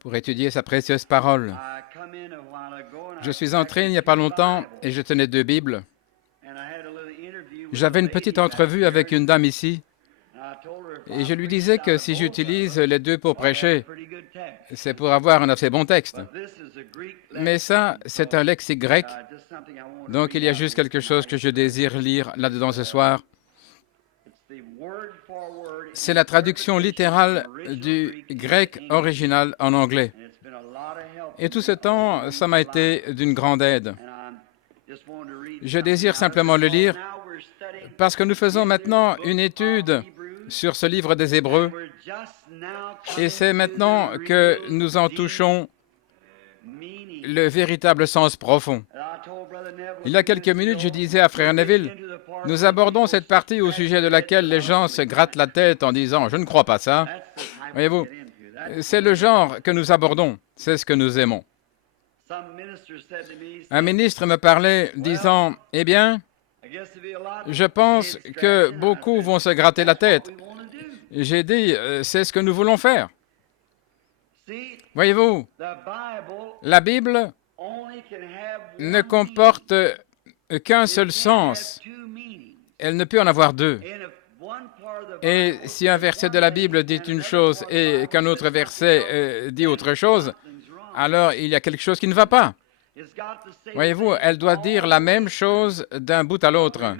pour étudier sa précieuse parole. Je suis entré il n'y a pas longtemps et je tenais 2 Bibles. J'avais une petite entrevue avec une dame ici et je lui disais que si j'utilise les 2 pour prêcher, c'est pour avoir un assez bon texte. Mais ça, c'est un lexique grec, donc il y a juste quelque chose que je désire lire là-dedans ce soir. C'est la traduction littérale du grec original en anglais. Et tout ce temps, ça m'a été d'une grande aide. Je désire simplement le lire parce que nous faisons maintenant une étude sur ce livre des Hébreux et c'est maintenant que nous en touchons le véritable sens profond. Il y a quelques minutes, je disais à Frère Neville, nous abordons cette partie au sujet de laquelle les gens se grattent la tête en disant « je ne crois pas ça ». Voyez-vous, c'est le genre que nous abordons, c'est ce que nous aimons. Un ministre me parlait disant « eh bien, je pense que beaucoup vont se gratter la tête ». J'ai dit « c'est ce que nous voulons faire ». Voyez-vous, la Bible ne comporte qu'un seul sens. Elle ne peut en avoir 2. Et si un verset de la Bible dit une chose et qu'un autre verset dit autre chose, alors il y a quelque chose qui ne va pas. Voyez-vous, elle doit dire la même chose d'un bout à l'autre.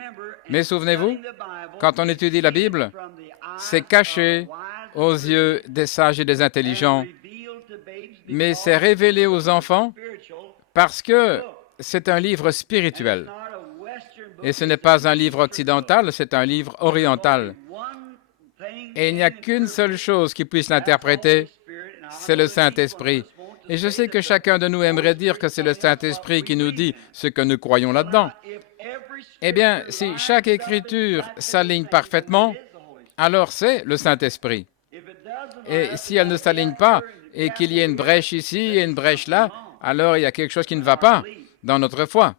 Mais souvenez-vous, quand on étudie la Bible, c'est caché aux yeux des sages et des intelligents, mais c'est révélé aux enfants parce que c'est un livre spirituel. Et ce n'est pas un livre occidental, c'est un livre oriental. Et il n'y a qu'une seule chose qui puisse l'interpréter, c'est le Saint-Esprit. Et je sais que chacun de nous aimerait dire que c'est le Saint-Esprit qui nous dit ce que nous croyons là-dedans. Eh bien, si chaque écriture s'aligne parfaitement, alors c'est le Saint-Esprit. Et si elle ne s'aligne pas, et qu'il y ait une brèche ici et une brèche là, alors il y a quelque chose qui ne va pas dans notre foi.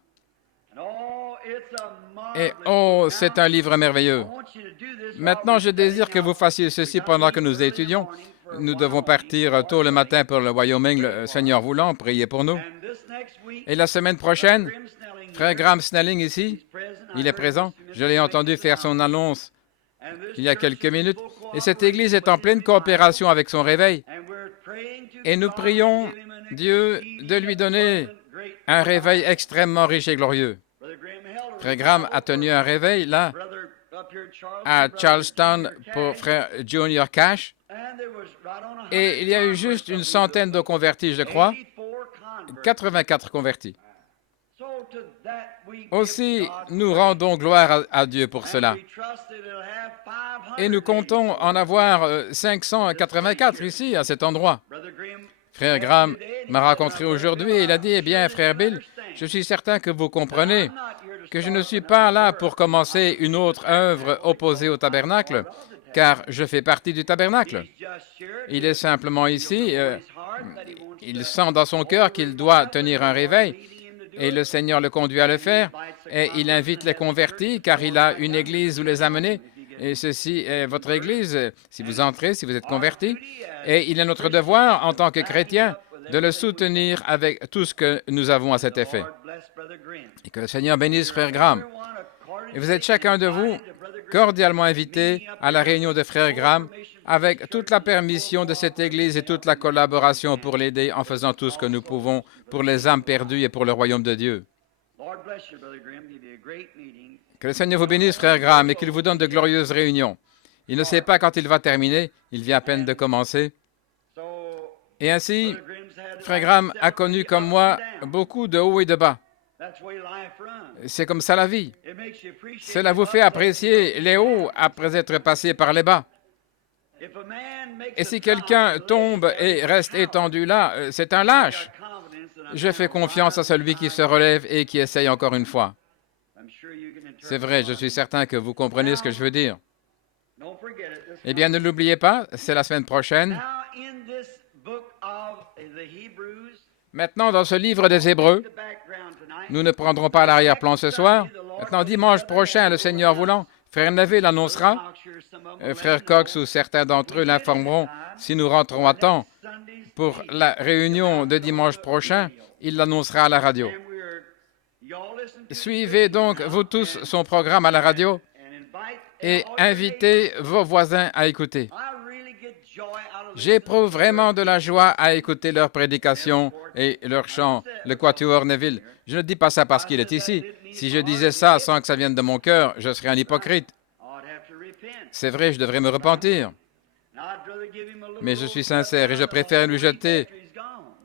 Et oh, c'est un livre merveilleux. Maintenant, je désire que vous fassiez ceci pendant que nous étudions. Nous devons partir tôt le matin pour le Wyoming, le Seigneur voulant, priez pour nous. Et la semaine prochaine, Frère Graham Snelling ici, il est présent. Je l'ai entendu faire son annonce il y a quelques minutes. Et cette Église est en pleine coopération avec son réveil. Et nous prions Dieu de lui donner un réveil extrêmement riche et glorieux. Frère Graham a tenu un réveil, là, à Charlestown pour Frère Junior Cash. Et il y a eu juste une centaine de convertis, je crois. 84 convertis. Aussi, nous rendons gloire à Dieu pour cela. Et nous comptons en avoir 584 ici, à cet endroit. Frère Graham m'a rencontré aujourd'hui et il a dit, eh bien, Frère Bill, je suis certain que vous comprenez que je ne suis pas là pour commencer une autre œuvre opposée au tabernacle, car je fais partie du tabernacle. Il est simplement ici, il sent dans son cœur qu'il doit tenir un réveil, et le Seigneur le conduit à le faire, et il invite les convertis, car il a une église où les amener, et ceci est votre église, si vous entrez, si vous êtes convertis, et il est notre devoir, en tant que chrétiens, de le soutenir avec tout ce que nous avons à cet effet. Et que le Seigneur bénisse Frère Graham. Et vous êtes chacun de vous cordialement invités à la réunion de Frère Graham avec toute la permission de cette Église et toute la collaboration pour l'aider en faisant tout ce que nous pouvons pour les âmes perdues et pour le royaume de Dieu. Que le Seigneur vous bénisse, Frère Graham, et qu'il vous donne de glorieuses réunions. Il ne sait pas quand il va terminer, il vient à peine de commencer. Et ainsi, Frère Graham a connu comme moi beaucoup de hauts et de bas. C'est comme ça la vie. Cela vous fait apprécier les hauts après être passé par les bas. Et si quelqu'un tombe et reste étendu là, c'est un lâche. Je fais confiance à celui qui se relève et qui essaye encore une fois. C'est vrai, je suis certain que vous comprenez ce que je veux dire. Eh bien, ne l'oubliez pas, c'est la semaine prochaine. Maintenant, dans ce livre des Hébreux, nous ne prendrons pas l'arrière-plan ce soir. Maintenant, dimanche prochain, le Seigneur voulant, Frère Neville l'annoncera. Frère Cox ou certains d'entre eux l'informeront si nous rentrons à temps. Pour la réunion de dimanche prochain, il l'annoncera à la radio. Suivez donc, vous tous, son programme à la radio et invitez vos voisins à écouter. J'éprouve vraiment de la joie à écouter leurs prédications et leurs chants, le Quatuor Neville. Je ne dis pas ça parce qu'il est ici. Si je disais ça sans que ça vienne de mon cœur, je serais un hypocrite. C'est vrai, je devrais me repentir. Mais je suis sincère et je préfère lui jeter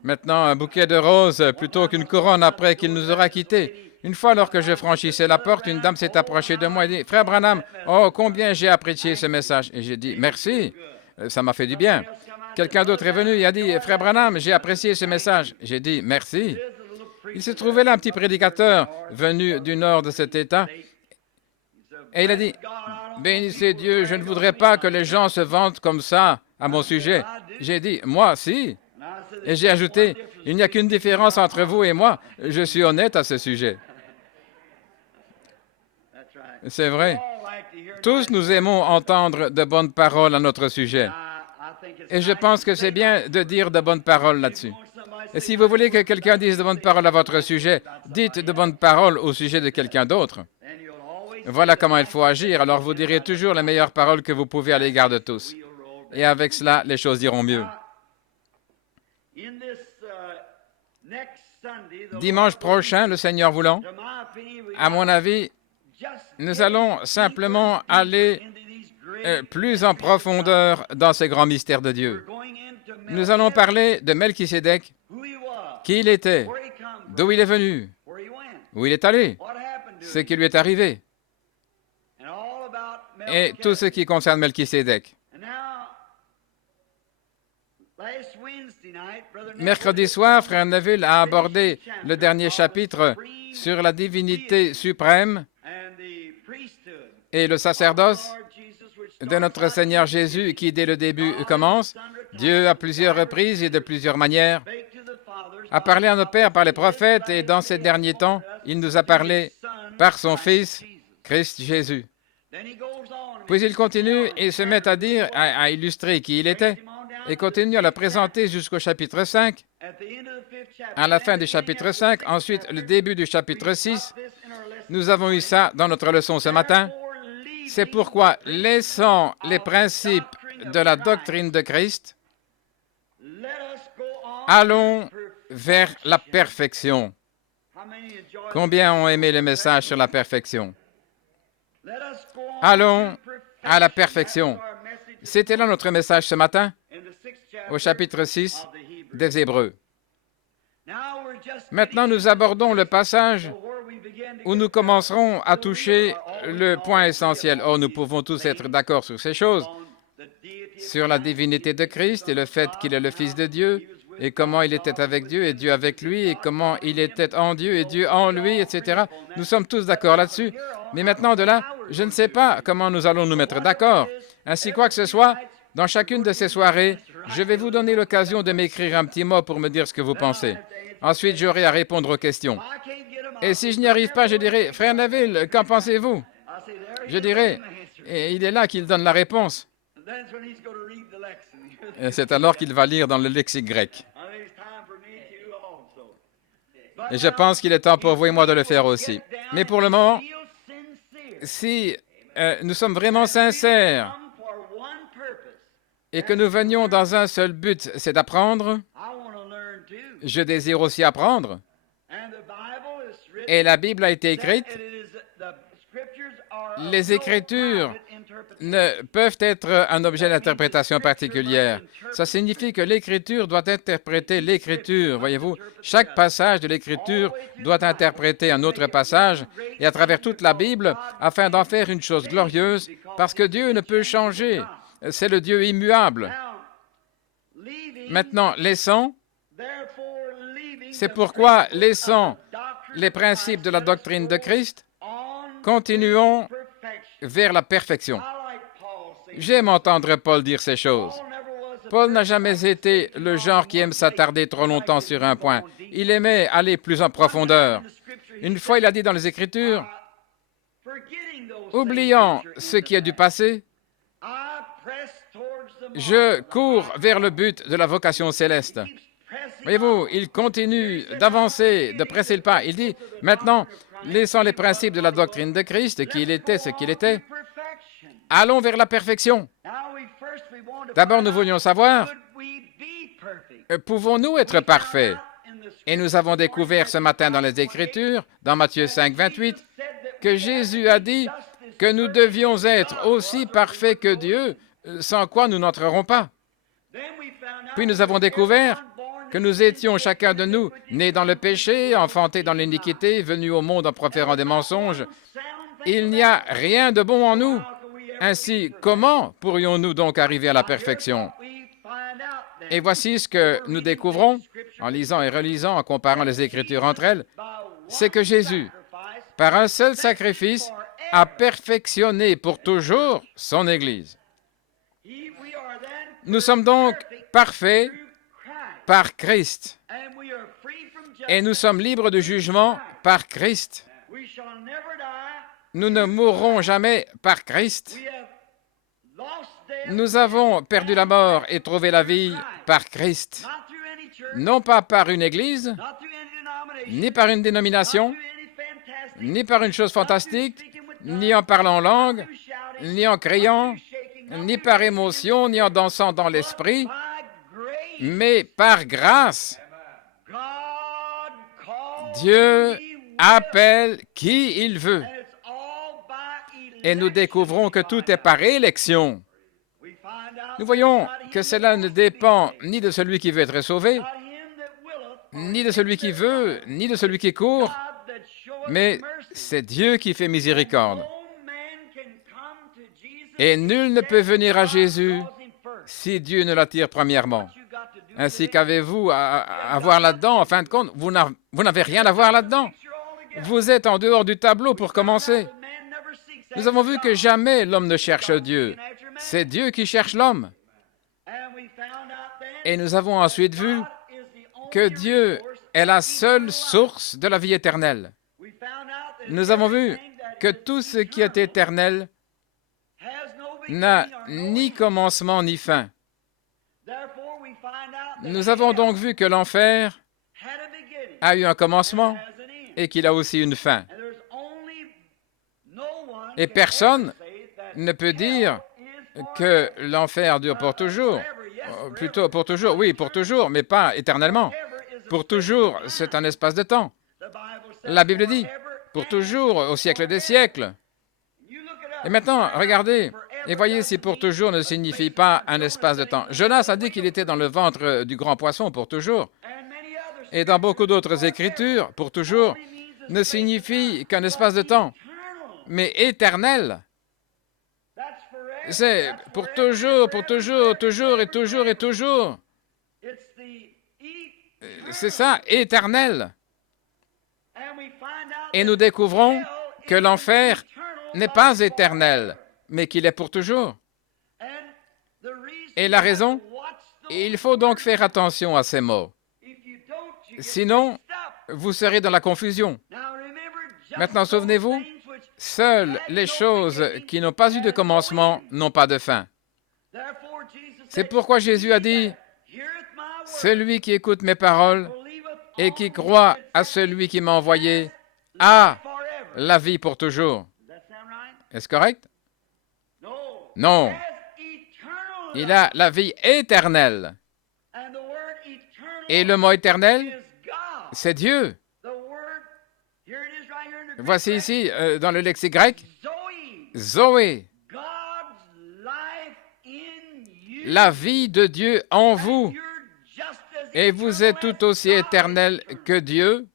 maintenant un bouquet de roses plutôt qu'une couronne après qu'il nous aura quittés. Une fois, alors que je franchissais la porte, une dame s'est approchée de moi et dit « Frère Branham, oh, combien j'ai apprécié ce message !» Et j'ai dit « Merci, ça m'a fait du bien. » Quelqu'un d'autre est venu et a dit « Frère Branham, j'ai apprécié ce message. » J'ai dit « Merci. » Il se trouvait là un petit prédicateur venu du nord de cet État et il a dit « Bénissez Dieu, je ne voudrais pas que les gens se vantent comme ça à mon sujet. » J'ai dit « Moi, si. » Et j'ai ajouté « Il n'y a qu'une différence entre vous et moi. Je suis honnête à ce sujet. » C'est vrai. Tous nous aimons entendre de bonnes paroles à notre sujet. Et je pense que c'est bien de dire de bonnes paroles là-dessus. Et si vous voulez que quelqu'un dise de bonnes paroles à votre sujet, dites de bonnes paroles au sujet de quelqu'un d'autre. Voilà comment il faut agir. Alors vous direz toujours les meilleures paroles que vous pouvez à l'égard de tous. Et avec cela, les choses iront mieux. Dimanche prochain, le Seigneur voulant, à mon avis, nous allons simplement aller plus en profondeur dans ces grands mystères de Dieu. Nous allons parler de Melchisédek, qui il était, d'où il est venu, où il est allé, ce qui lui est arrivé, et tout ce qui concerne Melchisédek. Mercredi soir, Frère Neville a abordé le dernier chapitre sur la divinité suprême et le sacerdoce de notre Seigneur Jésus qui, dès le début, commence. Dieu, à plusieurs reprises et de plusieurs manières, a parlé à nos pères par les prophètes et dans ces derniers temps, il nous a parlé par son Fils, Christ Jésus. Puis il continue et se met à dire, à illustrer qui il était, et continue à le présenter jusqu'au chapitre 5. À la fin du chapitre 5, ensuite le début du chapitre 6, nous avons eu ça dans notre leçon ce matin. C'est pourquoi, laissant les principes de la doctrine de Christ, allons vers la perfection. Combien ont aimé le message sur la perfection? Allons à la perfection. C'était là notre message ce matin, au chapitre 6 des Hébreux. Maintenant, nous abordons le passage où nous commencerons à toucher le point essentiel. Oh, nous pouvons tous être d'accord sur ces choses, sur la divinité de Christ et le fait qu'il est le Fils de Dieu, et comment il était avec Dieu et Dieu avec lui, et comment il était en Dieu et Dieu en lui, etc. Nous sommes tous d'accord là-dessus. Mais maintenant, de là, je ne sais pas comment nous allons nous mettre d'accord. Ainsi, quoi que ce soit, dans chacune de ces soirées, je vais vous donner l'occasion de m'écrire un petit mot pour me dire ce que vous pensez. Ensuite, j'aurai à répondre aux questions. Et si je n'y arrive pas, je dirai, Frère Neville, qu'en pensez-vous? Je dirai, et il est là qu'il donne la réponse. Et c'est alors qu'il va lire dans le lexique grec. Et je pense qu'il est temps pour vous et moi de le faire aussi. Mais pour le moment, si nous sommes vraiment sincères et que nous venions dans un seul but, c'est d'apprendre, je désire aussi apprendre. Et la Bible a été écrite. Les Écritures ne peuvent être un objet d'interprétation particulière. Ça signifie que l'Écriture doit interpréter l'Écriture. Voyez-vous, chaque passage de l'Écriture doit interpréter un autre passage, et à travers toute la Bible, afin d'en faire une chose glorieuse, parce que Dieu ne peut changer. C'est le Dieu immuable. Maintenant, laissons. C'est pourquoi, laissons les principes de la doctrine de Christ, continuons vers la perfection. J'aime entendre Paul dire ces choses. Paul n'a jamais été le genre qui aime s'attarder trop longtemps sur un point. Il aimait aller plus en profondeur. Une fois, il a dit dans les Écritures, Oubliant ce qui est du passé, je cours vers le but de la vocation céleste. Voyez-vous, il continue d'avancer, de presser le pas. Il dit, maintenant, laissons les principes de la doctrine de Christ, qu'il était ce qu'il était. Allons vers la perfection. D'abord, nous voulions savoir, pouvons-nous être parfaits? Et nous avons découvert ce matin dans les Écritures, dans Matthieu 5, 28, que Jésus a dit que nous devions être aussi parfaits que Dieu, sans quoi nous n'entrerons pas. Puis nous avons découvert que nous étions chacun de nous nés dans le péché, enfantés dans l'iniquité, venus au monde en proférant des mensonges. Il n'y a rien de bon en nous. Ainsi, comment pourrions-nous donc arriver à la perfection? Et voici ce que nous découvrons en lisant et relisant, en comparant les Écritures entre elles, c'est que Jésus, par un seul sacrifice, a perfectionné pour toujours son Église. Nous sommes donc parfaits par Christ et nous sommes libres de jugement par Christ. Nous ne mourrons jamais par Christ. Nous avons perdu la mort et trouvé la vie par Christ, non pas par une église, ni par une dénomination, ni par une chose fantastique, ni en parlant en langue, ni en criant, ni par émotion, ni en dansant dans l'esprit, mais par grâce. Dieu appelle qui il veut. Et nous découvrons que tout est par élection. Nous voyons que cela ne dépend ni de celui qui veut être sauvé, ni de celui qui veut, ni de celui qui court, mais c'est Dieu qui fait miséricorde. Et nul ne peut venir à Jésus si Dieu ne l'attire premièrement. Ainsi qu'avez-vous à voir là-dedans, en fin de compte, vous n'avez rien à voir là-dedans. Vous êtes en dehors du tableau pour commencer. Nous avons vu que jamais l'homme ne cherche Dieu. C'est Dieu qui cherche l'homme. Et nous avons ensuite vu que Dieu est la seule source de la vie éternelle. Nous avons vu que tout ce qui est éternel n'a ni commencement ni fin. Nous avons donc vu que l'enfer a eu un commencement et qu'il a aussi une fin. Et personne ne peut dire que l'enfer dure pour toujours. Plutôt pour toujours, oui, pour toujours, mais pas éternellement. Pour toujours, c'est un espace de temps. La Bible dit, pour toujours, au siècle des siècles. Et maintenant, regardez, et voyez si pour toujours ne signifie pas un espace de temps. Jonas a dit qu'il était dans le ventre du grand poisson pour toujours. Et dans beaucoup d'autres écritures, pour toujours, ne signifie qu'un espace de temps, mais éternel. C'est pour toujours, toujours et toujours et toujours. C'est ça, éternel. Et nous découvrons que l'enfer n'est pas éternel, mais qu'il est pour toujours. Et la raison, il faut donc faire attention à ces mots. Sinon, vous serez dans la confusion. Maintenant, souvenez-vous, seules les choses qui n'ont pas eu de commencement n'ont pas de fin. C'est pourquoi Jésus a dit, « Celui qui écoute mes paroles et qui croit à celui qui m'a envoyé a la vie pour toujours. » Est-ce correct? Non. Il a la vie éternelle. Et le mot éternel, c'est Dieu. Voici ici, dans le lexique grec, Zoé, la vie de Dieu en vous. Et vous êtes tout aussi éternel que Dieu,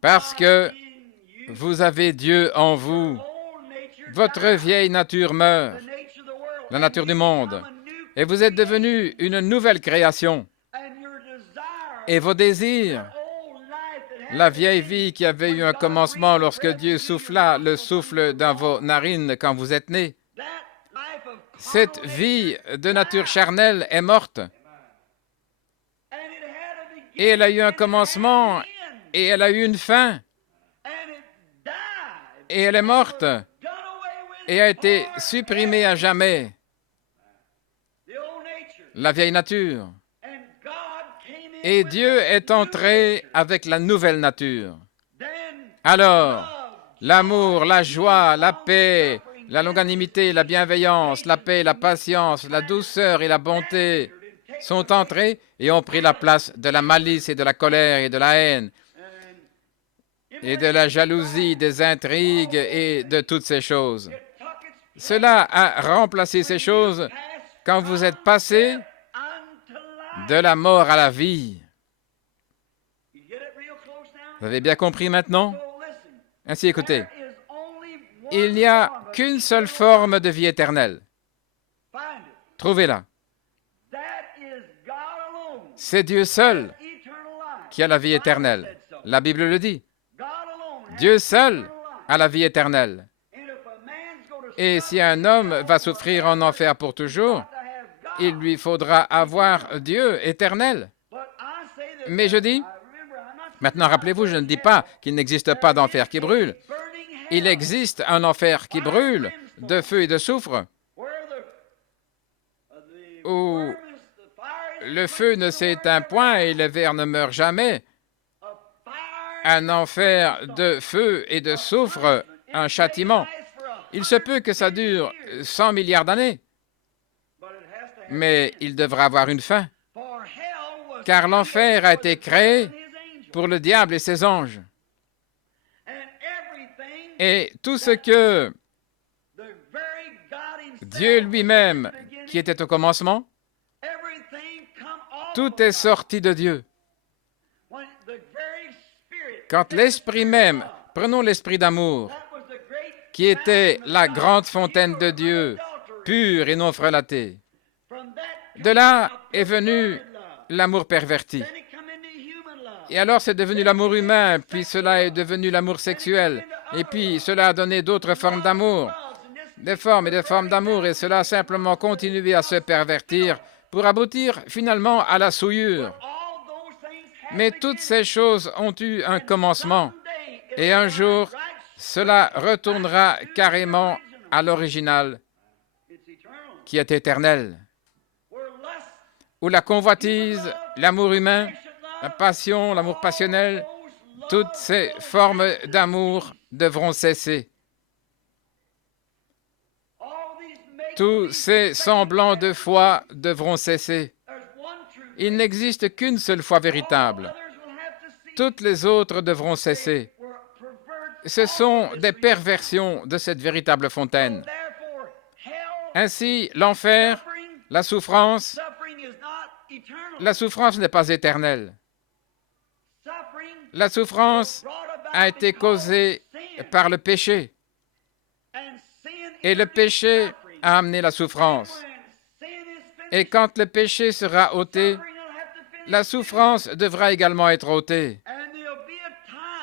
parce que vous avez Dieu en vous. Votre vieille nature meurt, la nature du monde, et vous êtes devenu une nouvelle création. Et vos désirs, la vieille vie qui avait eu un commencement lorsque Dieu souffla le souffle dans vos narines quand vous êtes nés, cette vie de nature charnelle est morte. Et elle a eu un commencement et elle a eu une fin. et elle est morte et a été supprimée à jamais. La vieille nature. Et Dieu est entré avec la nouvelle nature. Alors, l'amour, la joie, la paix, la longanimité, la bienveillance, la paix, la patience, la douceur et la bonté sont entrés et ont pris la place de la malice et de la colère et de la haine et de la jalousie, des intrigues et de toutes ces choses. Cela a remplacé ces choses quand vous êtes passé de la mort à la vie. Vous avez bien compris maintenant? Ainsi, écoutez, il n'y a qu'une seule forme de vie éternelle. Trouvez-la. C'est Dieu seul qui a la vie éternelle. La Bible le dit. Dieu seul a la vie éternelle. Et si un homme va souffrir en enfer pour toujours, il lui faudra avoir Dieu éternel. Mais je dis, maintenant rappelez-vous, je ne dis pas qu'il n'existe pas d'enfer qui brûle. Il existe un enfer qui brûle de feu et de soufre, où le feu ne s'éteint point et le ver ne meurt jamais. Un enfer de feu et de soufre, un châtiment. Il se peut que ça dure 100 milliards d'années, mais il devra avoir une fin, car l'enfer a été créé pour le diable et ses anges. Et tout ce que Dieu lui-même, qui était au commencement, tout est sorti de Dieu. Quand l'esprit même, prenons l'esprit d'amour, qui était la grande fontaine de Dieu, pure et non frelatée, de là est venu l'amour perverti. Et alors c'est devenu l'amour humain, puis cela est devenu l'amour sexuel, et puis cela a donné d'autres formes d'amour, des formes et des formes d'amour, et cela a simplement continué à se pervertir pour aboutir finalement à la souillure. Mais toutes ces choses ont eu un commencement, et un jour, cela retournera carrément à l'original, qui est éternel, où la convoitise, l'amour humain, la passion, l'amour passionnel, toutes ces formes d'amour devront cesser. Tous ces semblants de foi devront cesser. Il n'existe qu'une seule foi véritable. Toutes les autres devront cesser. Ce sont des perversions de cette véritable fontaine. Ainsi, l'enfer, la souffrance n'est pas éternelle. La souffrance a été causée par le péché. Et le péché a amené la souffrance. Et quand le péché sera ôté, la souffrance devra également être ôtée.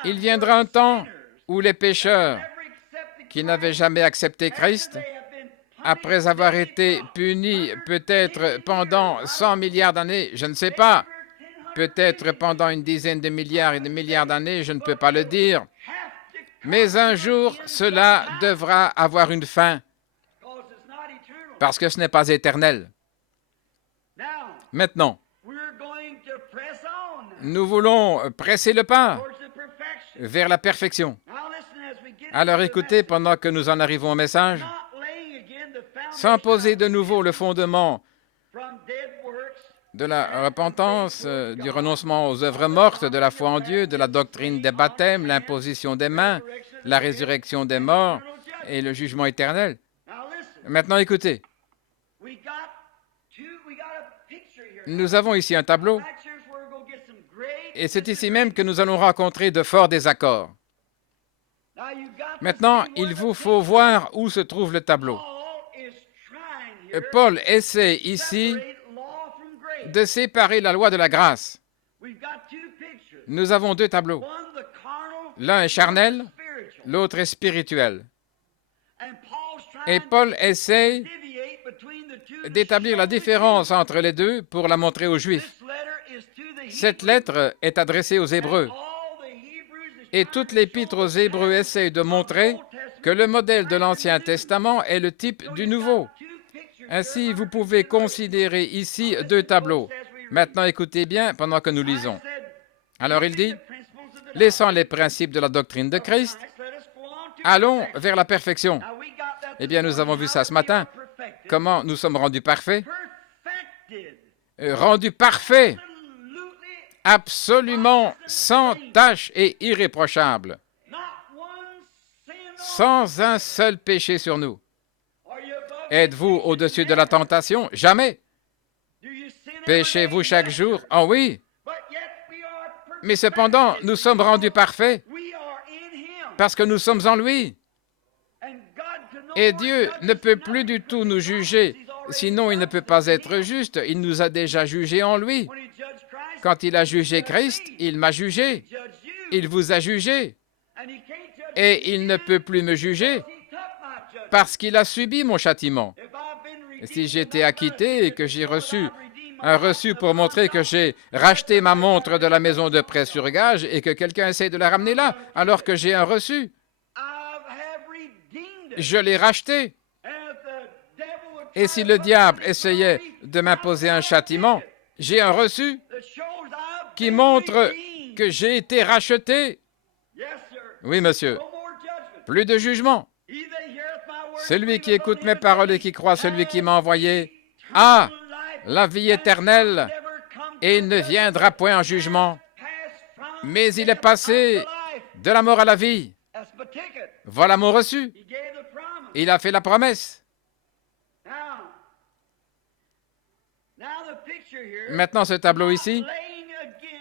Il viendra un temps où les pécheurs qui n'avaient jamais accepté Christ, après avoir été punis peut-être pendant 100 milliards d'années, je ne sais pas, peut-être pendant une dizaine de milliards et de milliards d'années, je ne peux pas le dire, mais un jour, cela devra avoir une fin, parce que ce n'est pas éternel. Maintenant, nous voulons presser le pas vers la perfection. Alors écoutez, pendant que nous en arrivons au message, sans poser de nouveau le fondement de la repentance, du renoncement aux œuvres mortes, de la foi en Dieu, de la doctrine des baptêmes, l'imposition des mains, la résurrection des morts et le jugement éternel. Maintenant écoutez, nous avons ici un tableau, et c'est ici même que nous allons rencontrer de forts désaccords. Maintenant, il vous faut voir où se trouve le tableau. Paul essaie ici de séparer la loi de la grâce. Nous avons deux tableaux. L'un est charnel, l'autre est spirituel. Et Paul essaie d'établir la différence entre les deux pour la montrer aux Juifs. Cette lettre est adressée aux Hébreux. Et toute l'Épître aux Hébreux essaye de montrer que le modèle de l'Ancien Testament est le type du Nouveau. Ainsi, vous pouvez considérer ici deux tableaux. Maintenant, écoutez bien pendant que nous lisons. Alors, il dit, laissant les principes de la doctrine de Christ, allons vers la perfection. Eh bien, nous avons vu ça ce matin. Comment nous sommes rendus parfaits? Rendus parfaits, absolument sans tache et irréprochables, sans un seul péché sur nous. Êtes-vous au-dessus de la tentation? Jamais. Péchez-vous chaque jour? Oh oui. Mais cependant, nous sommes rendus parfaits parce que nous sommes en lui. Et Dieu ne peut plus du tout nous juger, sinon il ne peut pas être juste. Il nous a déjà jugés en lui. Quand il a jugé Christ, il m'a jugé. Il vous a jugé. Et il ne peut plus me juger parce qu'il a subi mon châtiment. Et si j'ai été acquitté et que j'ai reçu un reçu pour montrer que j'ai racheté ma montre de la maison de prêt sur gage et que quelqu'un essaie de la ramener là, alors que j'ai un reçu, je l'ai racheté. Et si le diable essayait de m'imposer un châtiment, j'ai un reçu qui montre que j'ai été racheté. Oui, monsieur. Plus de jugement. Celui qui écoute mes paroles et qui croit celui qui m'a envoyé a la vie éternelle et il ne viendra point en jugement, mais il est passé de la mort à la vie. Voilà mon reçu. Il a fait la promesse. Maintenant, ce tableau ici,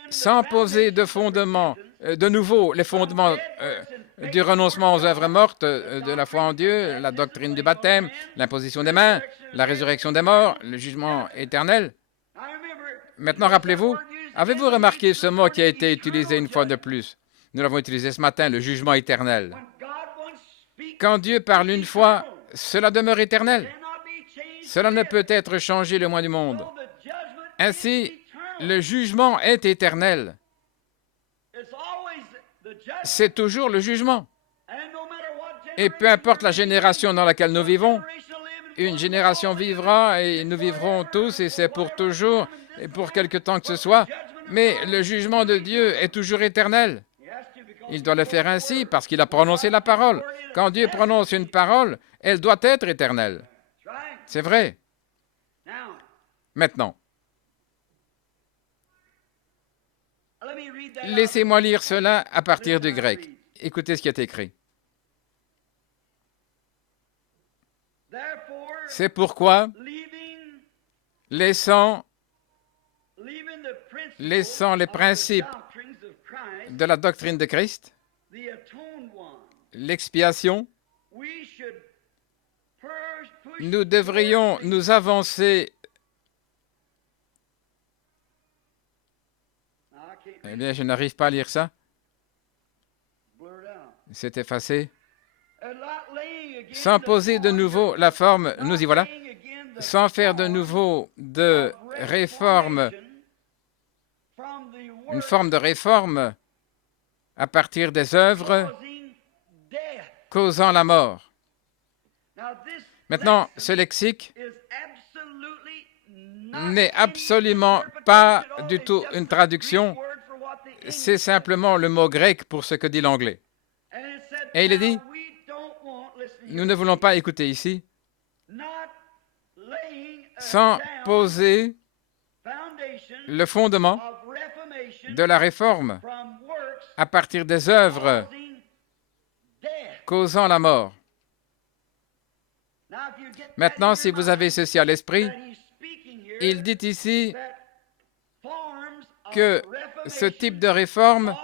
sans poser de fondement, de nouveau, les fondements du renoncement aux œuvres mortes, de la foi en Dieu, la doctrine du baptême, l'imposition des mains, la résurrection des morts, le jugement éternel. Maintenant, rappelez-vous, avez-vous remarqué ce mot qui a été utilisé une fois de plus? Nous l'avons utilisé ce matin, le jugement éternel. Quand Dieu parle une fois, cela demeure éternel. Cela ne peut être changé le moins du monde. Ainsi, le jugement est éternel. C'est toujours le jugement. Et peu importe la génération dans laquelle nous vivons, une génération vivra et nous vivrons tous et c'est pour toujours et pour quelque temps que ce soit. Mais le jugement de Dieu est toujours éternel. Il doit le faire ainsi parce qu'il a prononcé la parole. Quand Dieu prononce une parole, elle doit être éternelle. C'est vrai. Maintenant, laissez-moi lire cela à partir du grec. Écoutez ce qui est écrit. C'est pourquoi, laissant les principes de la doctrine de Christ, l'expiation, nous devrions nous avancer. Eh bien, je n'arrive pas à lire ça. C'est effacé. Sans poser de nouveau la forme, nous y voilà, sans faire de nouveau de réforme, une forme de réforme à partir des œuvres causant la mort. Maintenant, ce lexique n'est absolument pas du tout une traduction, c'est simplement le mot grec pour ce que dit l'anglais. Et il est dit, nous ne voulons pas écouter ici, sans poser le fondement de la réforme à partir des œuvres causant la mort. Maintenant, si vous avez ceci à l'esprit, il dit ici que ce type de réforme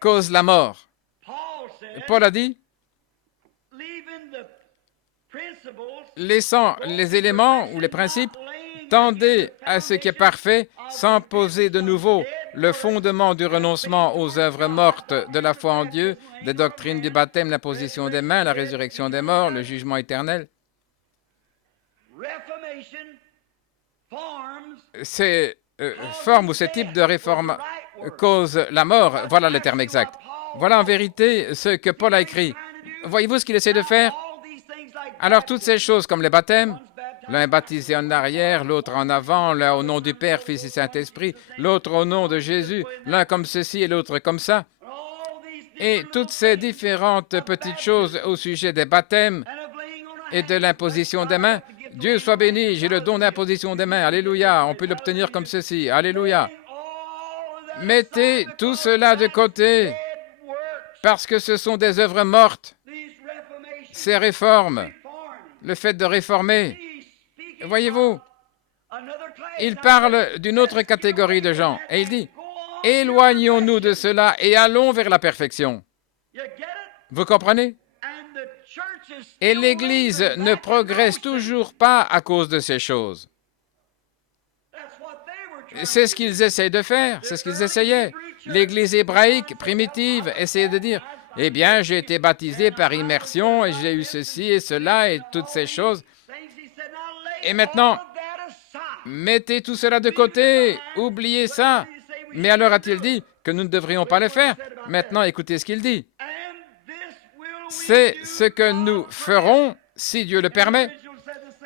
cause la mort. Paul a dit, laissant les éléments ou les principes, tendez à ce qui est parfait sans poser de nouveau le fondement du renoncement aux œuvres mortes de la foi en Dieu, des doctrines du baptême, l'imposition des mains, la résurrection des morts, le jugement éternel. Ces formes ou ces types de réformes causent la mort, voilà le terme exact. Voilà en vérité ce que Paul a écrit. Voyez-vous ce qu'il essaie de faire? Alors toutes ces choses comme les baptêmes, l'un est baptisé en arrière, l'autre en avant, l'un au nom du Père, Fils et Saint-Esprit, l'autre au nom de Jésus, l'un comme ceci et l'autre comme ça. Et toutes ces différentes petites choses au sujet des baptêmes et de l'imposition des mains. Dieu soit béni, j'ai le don d'imposition des mains. Alléluia, on peut l'obtenir comme ceci. Alléluia. Mettez tout cela de côté parce que ce sont des œuvres mortes. Ces réformes, le fait de réformer. Voyez-vous, il parle d'une autre catégorie de gens et il dit, éloignons-nous de cela et allons vers la perfection. Vous comprenez? Et l'Église ne progresse toujours pas à cause de ces choses. C'est ce qu'ils essayent de faire, c'est ce qu'ils essayaient. L'Église hébraïque primitive essayait de dire, eh bien, j'ai été baptisé par immersion et j'ai eu ceci et cela et toutes ces choses. Et maintenant, mettez tout cela de côté, oubliez ça. Mais alors a-t-il dit que nous ne devrions pas le faire? Maintenant, écoutez ce qu'il dit. C'est ce que nous ferons si Dieu le permet.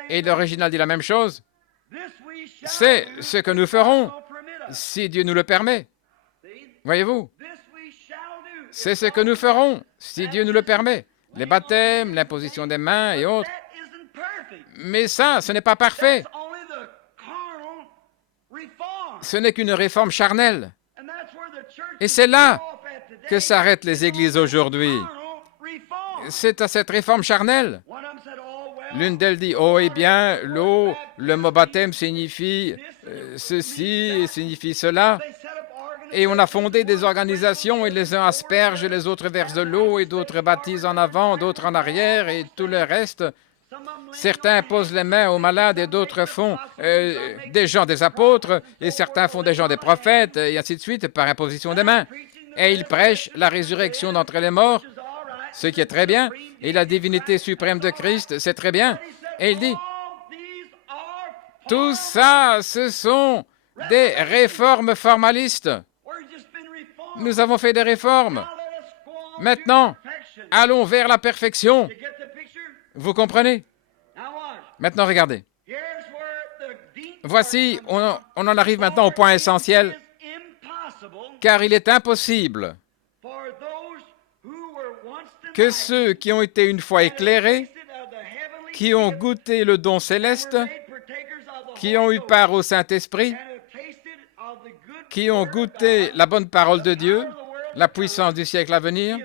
Et l'original dit la même chose. C'est ce que nous ferons si Dieu nous le permet. Voyez-vous? C'est ce que nous ferons si Dieu nous le permet. Les baptêmes, l'imposition des mains et autres. Mais ça, ce n'est pas parfait. Ce n'est qu'une réforme charnelle. Et c'est là que s'arrêtent les églises aujourd'hui. C'est à cette réforme charnelle. L'une d'elles dit, oh, eh bien, l'eau, le mot baptême signifie ceci, signifie cela. Et on a fondé des organisations et les uns aspergent, les autres versent de l'eau et d'autres baptisent en avant, d'autres en arrière et tout le reste. Certains posent les mains aux malades et d'autres font des gens des apôtres et certains font des gens des prophètes et ainsi de suite par imposition des mains. Et ils prêchent la résurrection d'entre les morts, ce qui est très bien, et la divinité suprême de Christ, c'est très bien. Et il dit, tout ça, ce sont des réformes formalistes. Nous avons fait des réformes. Maintenant, allons vers la perfection. Vous comprenez? Maintenant, regardez. Voici, on en arrive maintenant au point essentiel, car il est impossible que ceux qui ont été une fois éclairés, qui ont goûté le don céleste, qui ont eu part au Saint-Esprit, qui ont goûté la bonne parole de Dieu, la puissance du siècle à venir,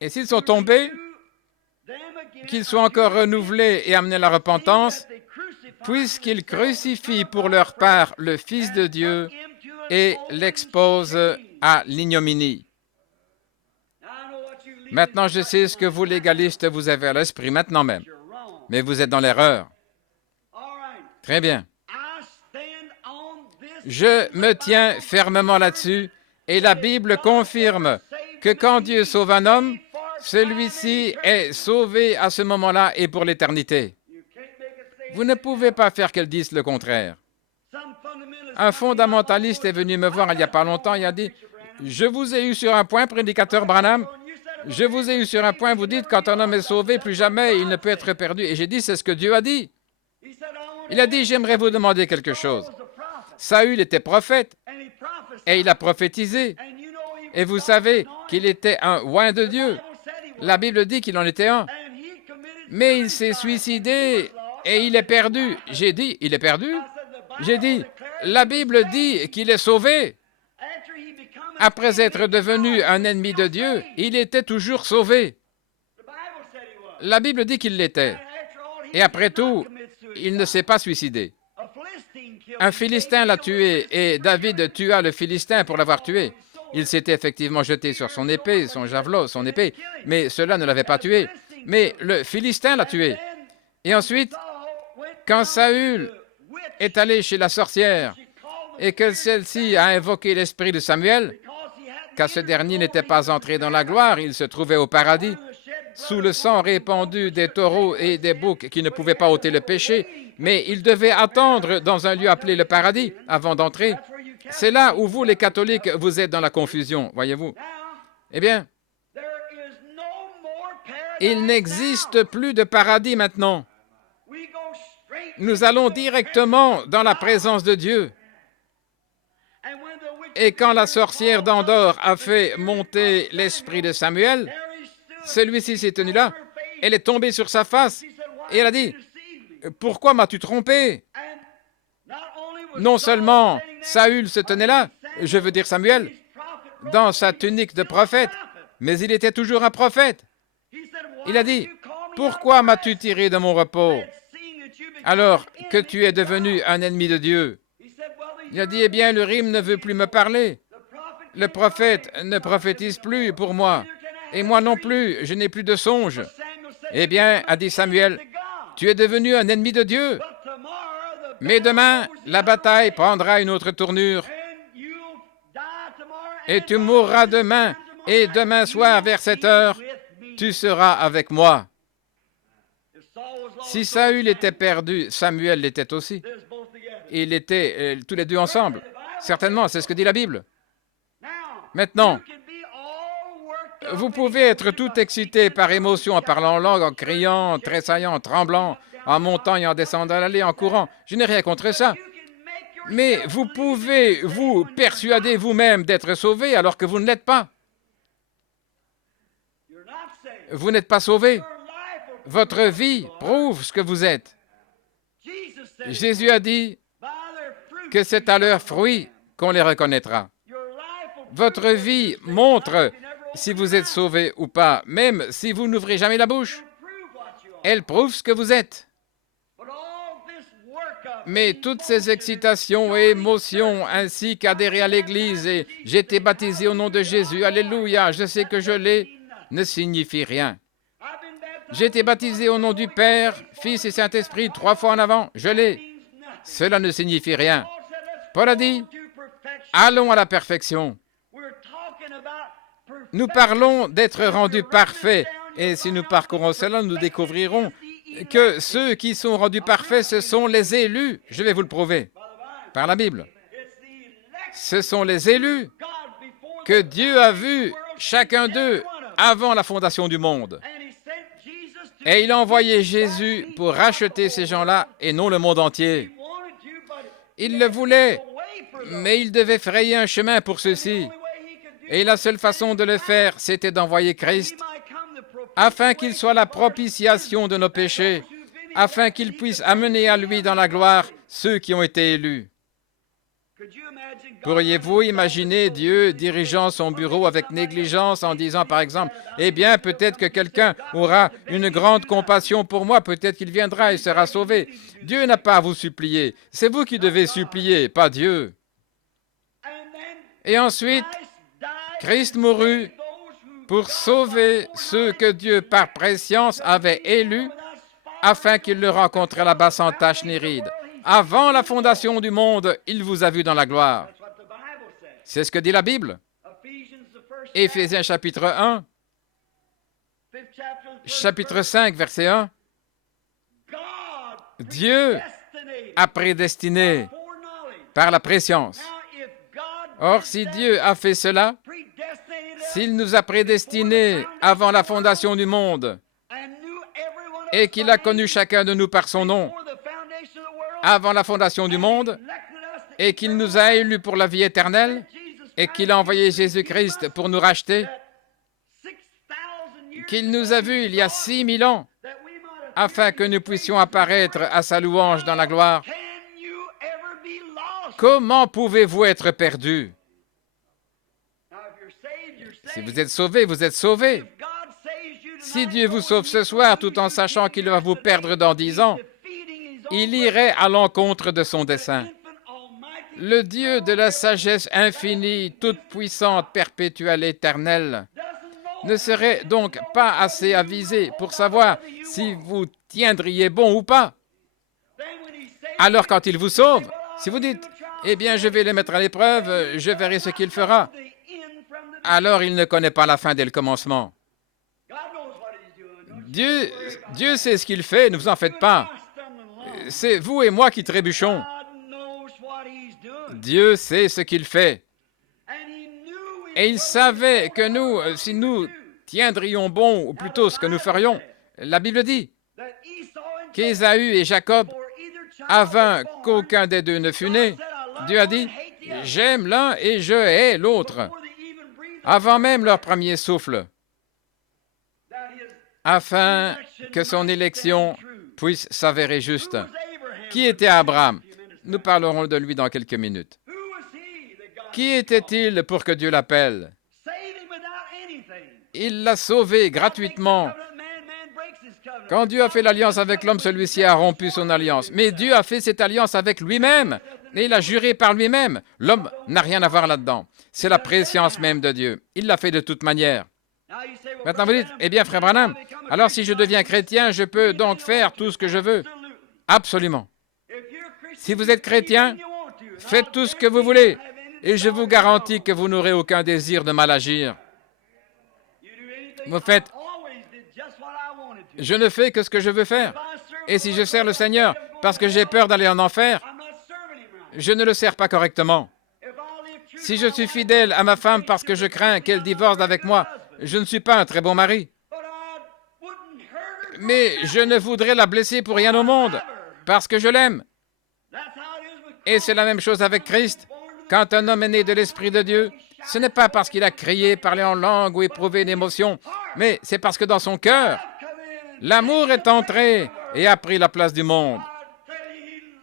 et s'ils sont tombés, qu'ils soient encore renouvelés et amenés à la repentance, puisqu'ils crucifient pour leur part le Fils de Dieu et l'exposent à l'ignominie. Maintenant, je sais ce que vous, légalistes, vous avez à l'esprit, maintenant même. Mais vous êtes dans l'erreur. Très bien. Je me tiens fermement là-dessus, et la Bible confirme que quand Dieu sauve un homme, celui-ci est sauvé à ce moment-là et pour l'éternité. Vous ne pouvez pas faire qu'elle dise le contraire. Un fondamentaliste est venu me voir il n'y a pas longtemps, il a dit, « Je vous ai eu sur un point, prédicateur Branham, je vous ai eu sur un point, vous dites, quand un homme est sauvé, plus jamais il ne peut être perdu. » Et j'ai dit, c'est ce que Dieu a dit. Il a dit, j'aimerais vous demander quelque chose. Saül était prophète, et il a prophétisé. Et vous savez qu'il était un oint de Dieu. La Bible dit qu'il en était un. Mais il s'est suicidé et il est perdu. J'ai dit, il est perdu? J'ai dit, la Bible dit qu'il est sauvé. Après être devenu un ennemi de Dieu, il était toujours sauvé. La Bible dit qu'il l'était. Et après tout, il ne s'est pas suicidé. Un Philistin l'a tué et David tua le Philistin pour l'avoir tué. Il s'était effectivement jeté sur son épée, son javelot, son épée, mais cela ne l'avait pas tué. Mais le Philistin l'a tué. Et ensuite, quand Saül est allé chez la sorcière et que celle-ci a invoqué l'esprit de Samuel, car ce dernier n'était pas entré dans la gloire, il se trouvait au paradis, sous le sang répandu des taureaux et des boucs qui ne pouvaient pas ôter le péché, mais il devait attendre dans un lieu appelé le paradis avant d'entrer. C'est là où vous, les catholiques, vous êtes dans la confusion, voyez-vous. Eh bien, il n'existe plus de paradis maintenant. Nous allons directement dans la présence de Dieu. Et quand la sorcière d'Endor a fait monter l'esprit de Samuel, celui-ci s'est tenu là, elle est tombée sur sa face et elle a dit, « Pourquoi m'as-tu trompé ?» Non seulement Saül se tenait là, je veux dire Samuel, dans sa tunique de prophète, mais il était toujours un prophète. Il a dit, « Pourquoi m'as-tu tiré de mon repos alors que tu es devenu un ennemi de Dieu ?» Il a dit, « Eh bien, le rime ne veut plus me parler. Le prophète ne prophétise plus pour moi. Et moi non plus, je n'ai plus de songe. » Eh bien, a dit Samuel, « Tu es devenu un ennemi de Dieu. Mais demain, la bataille prendra une autre tournure. Et tu mourras demain, et demain soir, vers 7 heures, tu seras avec moi. » Si Saül était perdu, Samuel l'était aussi. Ils étaient tous les deux ensemble. Certainement, c'est ce que dit la Bible. Maintenant, vous pouvez être tout excité par émotion, en parlant en langue, en criant, en tressaillant, en tremblant, en montant et en descendant l'allée, en courant. Je n'ai rien contre ça. Mais vous pouvez vous persuader vous-même d'être sauvé alors que vous ne l'êtes pas. Vous n'êtes pas sauvé. Votre vie prouve ce que vous êtes. Jésus a dit que c'est à leurs fruits qu'on les reconnaîtra. Votre vie montre si vous êtes sauvé ou pas, même si vous n'ouvrez jamais la bouche. Elle prouve ce que vous êtes. Mais toutes ces excitations et émotions, ainsi qu'adhérer à l'Église et « j'ai été baptisé au nom de Jésus, alléluia, je sais que je l'ai », ne signifient rien. J'ai été baptisé au nom du Père, Fils et Saint-Esprit 3 fois en avant, je l'ai. Cela ne signifie rien. Paul a dit, allons à la perfection. Nous parlons d'être rendus parfaits, et si nous parcourons cela, nous découvrirons que ceux qui sont rendus parfaits, ce sont les élus. Je vais vous le prouver par la Bible. Ce sont les élus que Dieu a vus, chacun d'eux, avant la fondation du monde. Et il a envoyé Jésus pour racheter ces gens-là et non le monde entier. Il le voulait, mais il devait frayer un chemin pour ceux-ci. Et la seule façon de le faire, c'était d'envoyer Christ, afin qu'il soit la propitiation de nos péchés, afin qu'il puisse amener à lui dans la gloire ceux qui ont été élus. Pourriez-vous imaginer Dieu dirigeant son bureau avec négligence en disant par exemple, « Eh bien, peut-être que quelqu'un aura une grande compassion pour moi, peut-être qu'il viendra et sera sauvé. » Dieu n'a pas à vous supplier, c'est vous qui devez supplier, pas Dieu. Et ensuite, Christ mourut pour sauver ceux que Dieu, par prescience, avait élus, afin qu'ils le rencontrent là-bas sans tache ni ride. Avant la fondation du monde, il vous a vu dans la gloire. C'est ce que dit la Bible. Éphésiens chapitre 1, chapitre 5, verset 1. Dieu a prédestiné par la prescience. Or, si Dieu a fait cela, s'il nous a prédestinés avant la fondation du monde et qu'il a connu chacun de nous par son nom avant la fondation du monde et qu'il nous a élus pour la vie éternelle et qu'il a envoyé Jésus-Christ pour nous racheter, qu'il nous a vus il y a 6000 ans afin que nous puissions apparaître à sa louange dans la gloire. Comment pouvez-vous être perdus? Si vous êtes sauvés, vous êtes sauvés. Si Dieu vous sauve ce soir tout en sachant qu'il va vous perdre dans 10 ans, il irait à l'encontre de son dessein. Le Dieu de la sagesse infinie, toute puissante, perpétuelle, éternelle, ne serait donc pas assez avisé pour savoir si vous tiendriez bon ou pas. Alors quand il vous sauve, si vous dites, eh bien je vais le mettre à l'épreuve, je verrai ce qu'il fera, alors il ne connaît pas la fin dès le commencement. Dieu sait ce qu'il fait, ne vous en faites pas. C'est vous et moi qui trébuchons. Dieu sait ce qu'il fait. Et il savait que nous, si nous tiendrions bon, ou plutôt ce que nous ferions, la Bible dit qu'Ésaü et Jacob, avant qu'aucun des deux ne fût né, Dieu a dit, j'aime l'un et je hais l'autre, avant même leur premier souffle, afin que son élection puisse s'avérer juste. Qui était Abraham? Nous parlerons de lui dans quelques minutes. Qui était-il pour que Dieu l'appelle? Il l'a sauvé gratuitement. Quand Dieu a fait l'alliance avec l'homme, celui-ci a rompu son alliance. Mais Dieu a fait cette alliance avec lui-même. Et il a juré par lui-même. L'homme n'a rien à voir là-dedans. C'est la préscience même de Dieu. Il l'a fait de toute manière. Maintenant vous dites, eh bien frère Branham, alors si je deviens chrétien, je peux donc faire tout ce que je veux? Absolument. Si vous êtes chrétien, faites tout ce que vous voulez. Et je vous garantis que vous n'aurez aucun désir de mal agir. Vous faites, je ne fais que ce que je veux faire. Et si je sers le Seigneur parce que j'ai peur d'aller en enfer, je ne le sers pas correctement. Si je suis fidèle à ma femme parce que je crains qu'elle divorce avec moi, je ne suis pas un très bon mari. Mais je ne voudrais la blesser pour rien au monde, parce que je l'aime. Et c'est la même chose avec Christ. Quand un homme est né de l'Esprit de Dieu, ce n'est pas parce qu'il a crié, parlé en langue ou éprouvé une émotion, mais c'est parce que dans son cœur, l'amour est entré et a pris la place du monde.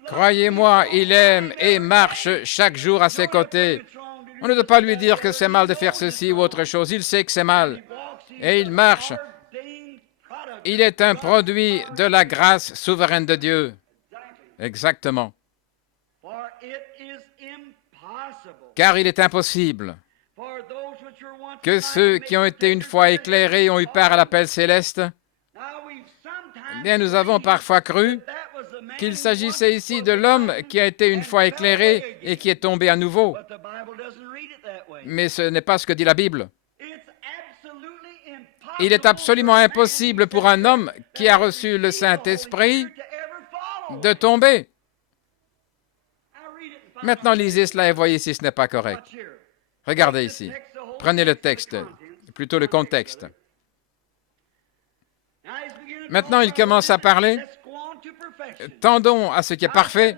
Croyez-moi, il aime et marche chaque jour à ses côtés. On ne doit pas lui dire que c'est mal de faire ceci ou autre chose. Il sait que c'est mal. Et il marche. Il est un produit de la grâce souveraine de Dieu. Exactement. Car il est impossible que ceux qui ont été une fois éclairés ont eu part à l'appel céleste. Eh bien, nous avons parfois cru qu'il s'agissait ici de l'homme qui a été une fois éclairé et qui est tombé à nouveau. Mais ce n'est pas ce que dit la Bible. Il est absolument impossible pour un homme qui a reçu le Saint-Esprit de tomber. Maintenant, lisez cela et voyez si ce n'est pas correct. Regardez ici. Prenez le texte, plutôt le contexte. Maintenant, il commence à parler. Tendons à ce qui est parfait.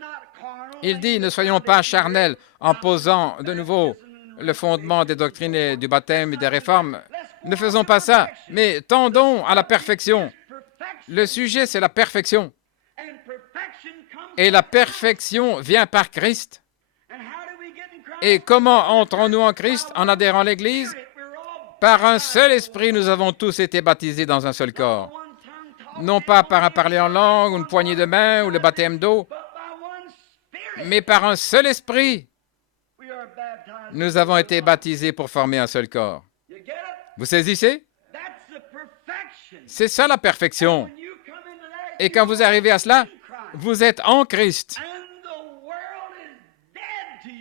Il dit, ne soyons pas charnels en posant de nouveau le fondement des doctrines et du baptême et des réformes. Ne faisons pas ça, mais tendons à la perfection. Le sujet, c'est la perfection. Et la perfection vient par Christ. Et comment entrons-nous en Christ en adhérant à l'Église? Par un seul esprit, nous avons tous été baptisés dans un seul corps. Non pas par un parler en langue, ou une poignée de main, ou le baptême d'eau, mais par un seul esprit. Nous avons été baptisés pour former un seul corps. Vous saisissez? C'est ça la perfection. Et quand vous arrivez à cela, vous êtes en Christ.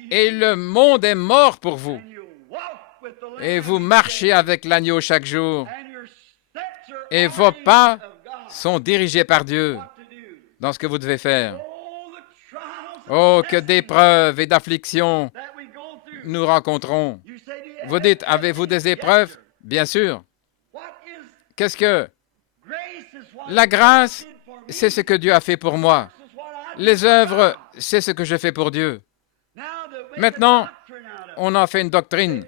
Et le monde est mort pour vous. Et vous marchez avec l'agneau chaque jour. Et vos pas sont dirigés par Dieu dans ce que vous devez faire. Oh, que d'épreuves et d'afflictions nous rencontrons. Vous dites, avez-vous des épreuves? Bien sûr. Qu'est-ce que? La grâce, c'est ce que Dieu a fait pour moi. Les œuvres, c'est ce que je fais pour Dieu. Maintenant, on en fait une doctrine.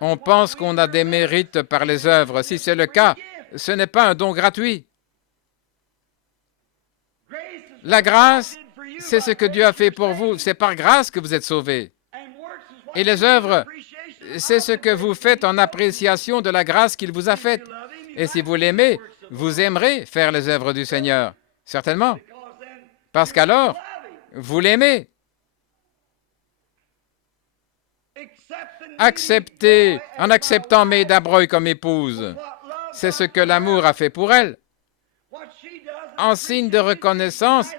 On pense qu'on a des mérites par les œuvres. Si c'est le cas, ce n'est pas un don gratuit. La grâce, c'est ce que Dieu a fait pour vous. C'est par grâce que vous êtes sauvés. Et les œuvres, c'est ce que vous faites en appréciation de la grâce qu'il vous a faite. Et si vous l'aimez, vous aimerez faire les œuvres du Seigneur. Certainement. Parce qu'alors, vous l'aimez. Acceptez, en acceptant Maida Breuil comme épouse, c'est ce que l'amour a fait pour elle. En signe de reconnaissance,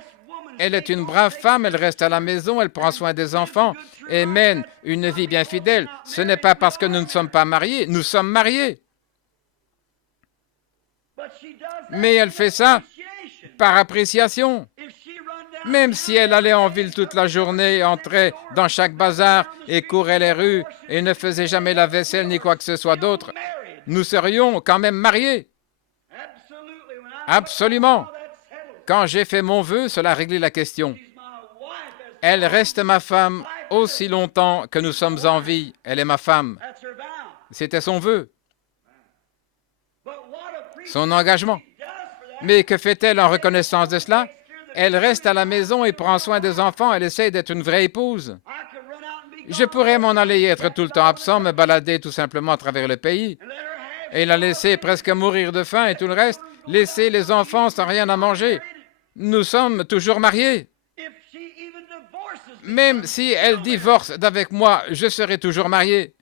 elle est une brave femme, elle reste à la maison, elle prend soin des enfants et mène une vie bien fidèle. Ce n'est pas parce que nous ne sommes pas mariés, nous sommes mariés. Mais elle fait ça par appréciation. Même si elle allait en ville toute la journée, entrait dans chaque bazar et courait les rues et ne faisait jamais la vaisselle ni quoi que ce soit d'autre, nous serions quand même mariés. Absolument. Quand j'ai fait mon vœu, cela a réglé la question. Elle reste ma femme aussi longtemps que nous sommes en vie. Elle est ma femme. C'était son vœu, son engagement. Mais que fait-elle en reconnaissance de cela? Elle reste à la maison et prend soin des enfants. Elle essaie d'être une vraie épouse. Je pourrais m'en aller y être tout le temps absent, me balader tout simplement à travers le pays et la laisser presque mourir de faim et tout le reste, laisser les enfants sans rien à manger. Nous sommes toujours mariés. Même si elle divorce d'avec moi, je serai toujours marié.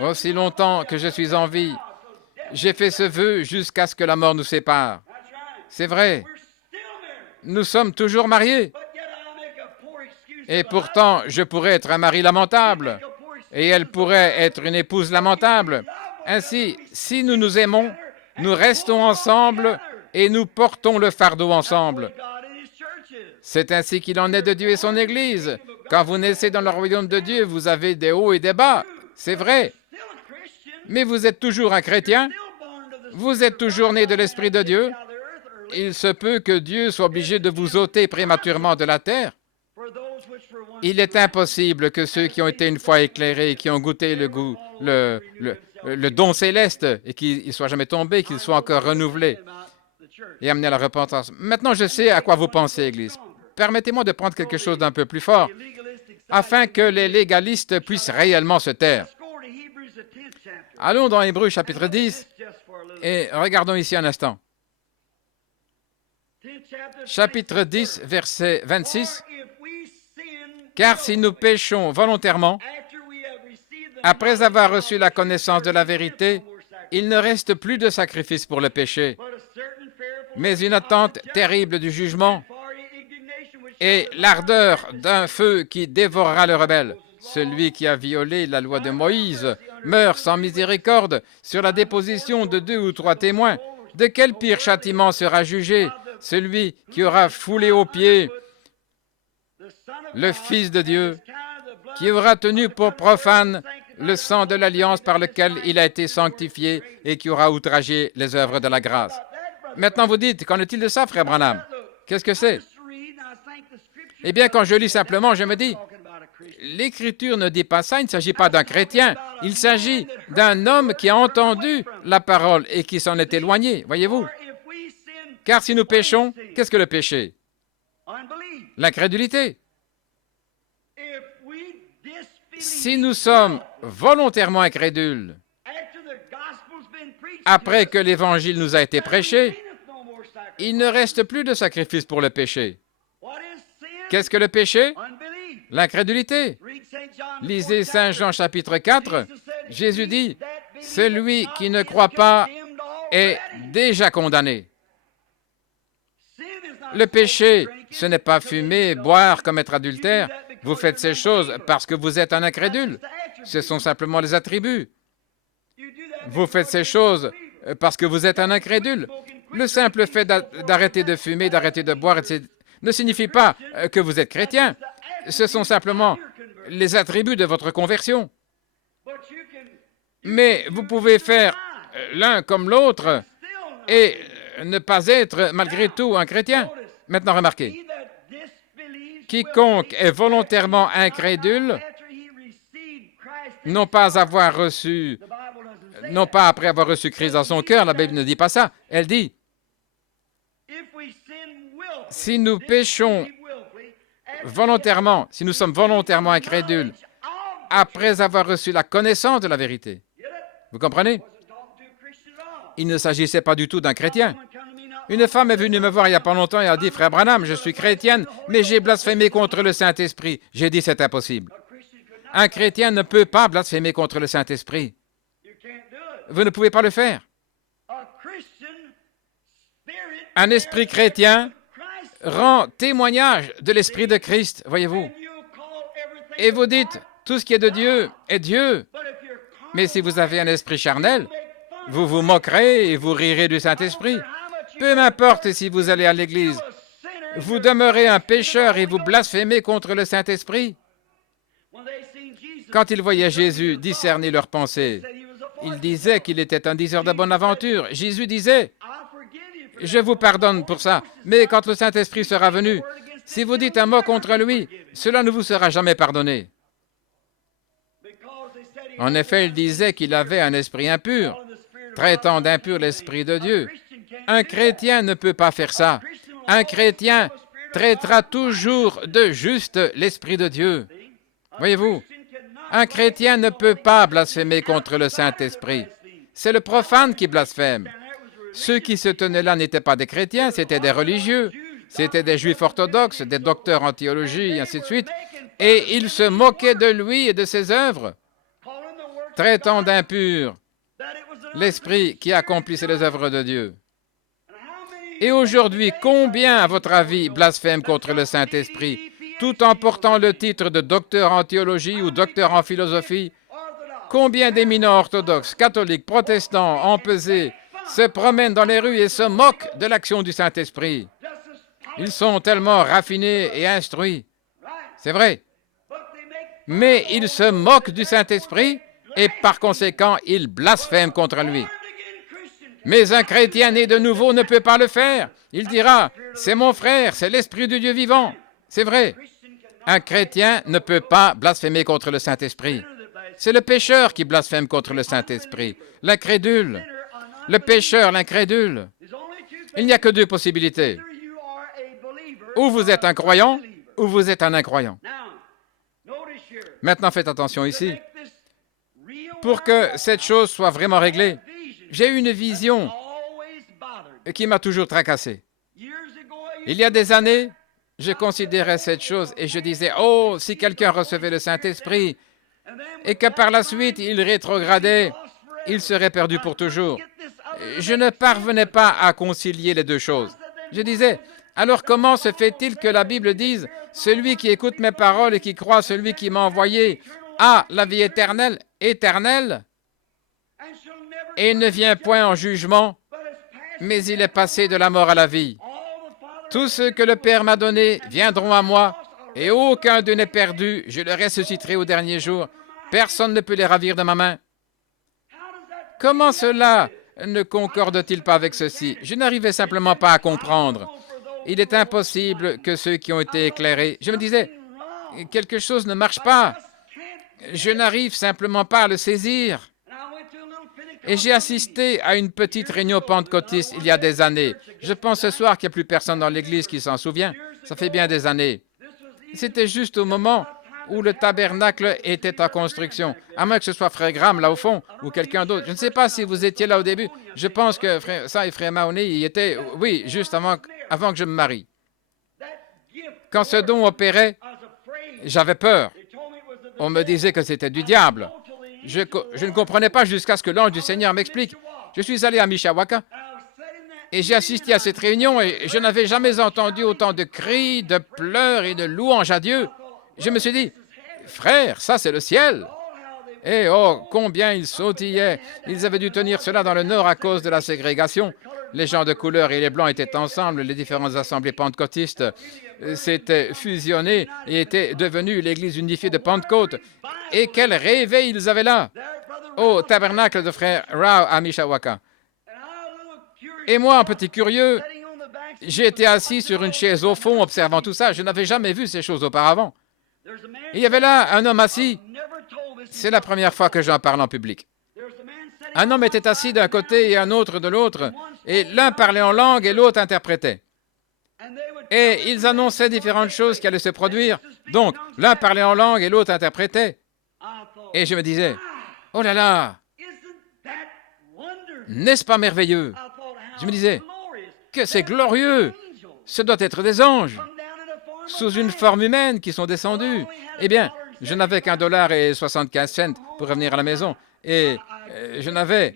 Aussi longtemps que je suis en vie. J'ai fait ce vœu jusqu'à ce que la mort nous sépare. C'est vrai. Nous sommes toujours mariés. Et pourtant, je pourrais être un mari lamentable. Et elle pourrait être une épouse lamentable. Ainsi, si nous nous aimons, nous restons ensemble et nous portons le fardeau ensemble. C'est ainsi qu'il en est de Dieu et son Église. Quand vous naissez dans le royaume de Dieu, vous avez des hauts et des bas. C'est vrai. Mais vous êtes toujours un chrétien. Vous êtes toujours né de l'Esprit de Dieu. Il se peut que Dieu soit obligé de vous ôter prématurément de la terre. Il est impossible que ceux qui ont été une fois éclairés, qui ont goûté le goût, le don céleste, et qu'ils ne soient jamais tombés, qu'ils soient encore renouvelés et amenés à la repentance. Maintenant, je sais à quoi vous pensez, Église. Permettez-moi de prendre quelque chose d'un peu plus fort, afin que les légalistes puissent réellement se taire. Allons dans Hébreux chapitre 10 et regardons ici un instant. Chapitre 10, verset 26. « Car si nous péchons volontairement, après avoir reçu la connaissance de la vérité, il ne reste plus de sacrifice pour le péché, mais une attente terrible du jugement et l'ardeur d'un feu qui dévorera le rebelle. Celui qui a violé la loi de Moïse meurt sans miséricorde sur la déposition de 2 ou 3 témoins. De quel pire châtiment sera jugé celui qui aura foulé aux pieds le Fils de Dieu, qui aura tenu pour profane le sang de l'alliance par lequel il a été sanctifié et qui aura outragé les œuvres de la grâce. » Maintenant, vous dites, qu'en est-il de ça, frère Branham? Qu'est-ce que c'est? Eh bien, quand je lis simplement, je me dis, l'Écriture ne dit pas ça, il ne s'agit pas d'un chrétien, il s'agit d'un homme qui a entendu la parole et qui s'en est éloigné, voyez-vous? Car si nous péchons, qu'est-ce que le péché? L'incrédulité. Si nous sommes volontairement incrédules, après que l'Évangile nous a été prêché, il ne reste plus de sacrifice pour le péché. Qu'est-ce que le péché? L'incrédulité. Lisez Saint Jean chapitre 4. Jésus dit, « Celui qui ne croit pas est déjà condamné. » Le péché, ce n'est pas fumer, boire, commettre adultère. Vous faites ces choses parce que vous êtes un incrédule. Ce sont simplement les attributs. Vous faites ces choses parce que vous êtes un incrédule. Le simple fait d'arrêter de fumer, d'arrêter de boire, etc., ne signifie pas que vous êtes chrétien. Ce sont simplement les attributs de votre conversion. Mais vous pouvez faire l'un comme l'autre et ne pas être malgré tout un chrétien. Maintenant, remarquez, quiconque est volontairement incrédule, non pas après avoir reçu Christ dans son cœur, la Bible ne dit pas ça, elle dit, si nous péchons volontairement, si nous sommes volontairement incrédules, après avoir reçu la connaissance de la vérité, vous comprenez? Il ne s'agissait pas du tout d'un chrétien. Une femme est venue me voir il n'y a pas longtemps et a dit, « Frère Branham, je suis chrétienne, mais j'ai blasphémé contre le Saint-Esprit. » J'ai dit, « C'est impossible. Un chrétien ne peut pas blasphémer contre le Saint-Esprit. Vous ne pouvez pas le faire. Un esprit chrétien rend témoignage de l'Esprit de Christ, voyez-vous. Et vous dites, tout ce qui est de Dieu est Dieu. Mais si vous avez un esprit charnel, vous vous moquerez et vous rirez du Saint-Esprit. Peu m'importe si vous allez à l'église. vous demeurez un pécheur et vous blasphémez contre le Saint-Esprit. Quand ils voyaient Jésus discerner leurs pensées, ils disaient qu'il était un diseur de bonne aventure. Jésus disait, « Je vous pardonne pour ça, mais quand le Saint-Esprit sera venu, si vous dites un mot contre lui, cela ne vous sera jamais pardonné. » En effet, il disait qu'il avait un esprit impur, traitant d'impur l'Esprit de Dieu. Un chrétien ne peut pas faire ça. Un chrétien traitera toujours de juste l'Esprit de Dieu. Voyez-vous, un chrétien ne peut pas blasphémer contre le Saint-Esprit. C'est le profane qui blasphème. Ceux qui se tenaient là n'étaient pas des chrétiens, c'étaient des religieux, c'étaient des juifs orthodoxes, des docteurs en théologie, et ainsi de suite, et ils se moquaient de lui et de ses œuvres, traitant d'impur l'Esprit qui accomplissait les œuvres de Dieu. Et aujourd'hui, combien, à votre avis, blasphèment contre le Saint-Esprit, tout en portant le titre de docteur en théologie ou docteur en philosophie? Combien d'éminents orthodoxes, catholiques, protestants, empesés, se promènent dans les rues et se moquent de l'action du Saint-Esprit? Ils sont tellement raffinés et instruits. C'est vrai. Mais ils se moquent du Saint-Esprit et par conséquent, ils blasphèment contre lui. Mais un chrétien né de nouveau ne peut pas le faire. Il dira, c'est mon frère, c'est l'Esprit du Dieu vivant. C'est vrai. Un chrétien ne peut pas blasphémer contre le Saint-Esprit. C'est le pécheur qui blasphème contre le Saint-Esprit, l'incrédule. Le pécheur, l'incrédule. Il n'y a que deux possibilités. Ou vous êtes un croyant, ou vous êtes un incroyant. Maintenant, faites attention ici. Pour que cette chose soit vraiment réglée, j'ai eu une vision qui m'a toujours tracassé. Il y a des années, je considérais cette chose et je disais, « Oh, si quelqu'un recevait le Saint-Esprit et que par la suite il rétrogradait, il serait perdu pour toujours. » Je ne parvenais pas à concilier les deux choses. Je disais, « Alors comment se fait-il que la Bible dise, « Celui qui écoute mes paroles et qui croit à celui qui m'a envoyé a la vie éternelle, et ne vient point en jugement, mais il est passé de la mort à la vie. Tous ceux que le Père m'a donnés viendront à moi, et aucun d'eux n'est perdu, je le ressusciterai au dernier jour. Personne ne peut les ravir de ma main. » Comment cela ne concorde-t-il pas avec ceci? Je n'arrivais simplement pas à comprendre. Il est impossible que ceux qui ont été éclairés... Je me disais, quelque chose ne marche pas. Je n'arrive simplement pas à le saisir. Et j'ai assisté à une petite réunion pentecôtiste il y a des années. Je pense ce soir qu'il n'y a plus personne dans l'église qui s'en souvient. Ça fait bien des années. C'était juste au moment où le tabernacle était en construction. À moins que ce soit Frère Graham là au fond ou quelqu'un d'autre. Je ne sais pas si vous étiez là au début. Je pense que ça et Frère Mahoney y étaient, oui, juste avant que je me marie. Quand ce don opérait, j'avais peur. On me disait que c'était du diable. Je ne comprenais pas jusqu'à ce que l'ange du Seigneur m'explique. Je suis allé à Mishawaka et j'ai assisté à cette réunion et je n'avais jamais entendu autant de cris, de pleurs et de louanges à Dieu. Je me suis dit, frère, ça c'est le ciel. Et oh, combien ils sautillaient. Ils avaient dû tenir cela dans le nord à cause de la ségrégation. Les gens de couleur et les blancs étaient ensemble, les différentes assemblées pentecôtistes s'étaient fusionnées et étaient devenues l'Église unifiée de Pentecôte. Et quel réveil ils avaient là, au tabernacle de Frère Rao à Mishawaka. Et moi, un petit curieux, j'étais assis sur une chaise au fond, observant tout ça. Je n'avais jamais vu ces choses auparavant. Et il y avait là un homme assis. C'est la première fois que j'en parle en public. Un homme était assis d'un côté et un autre de l'autre, et l'un parlait en langue et l'autre interprétait. Et ils annonçaient différentes choses qui allaient se produire. Donc, l'un parlait en langue et l'autre interprétait. Et je me disais, oh là là, n'est-ce pas merveilleux? Je me disais, que c'est glorieux, ce doit être des anges, sous une forme humaine qui sont descendus. Eh bien, je n'avais qu'1 $et 75 pour revenir à la maison, et je n'avais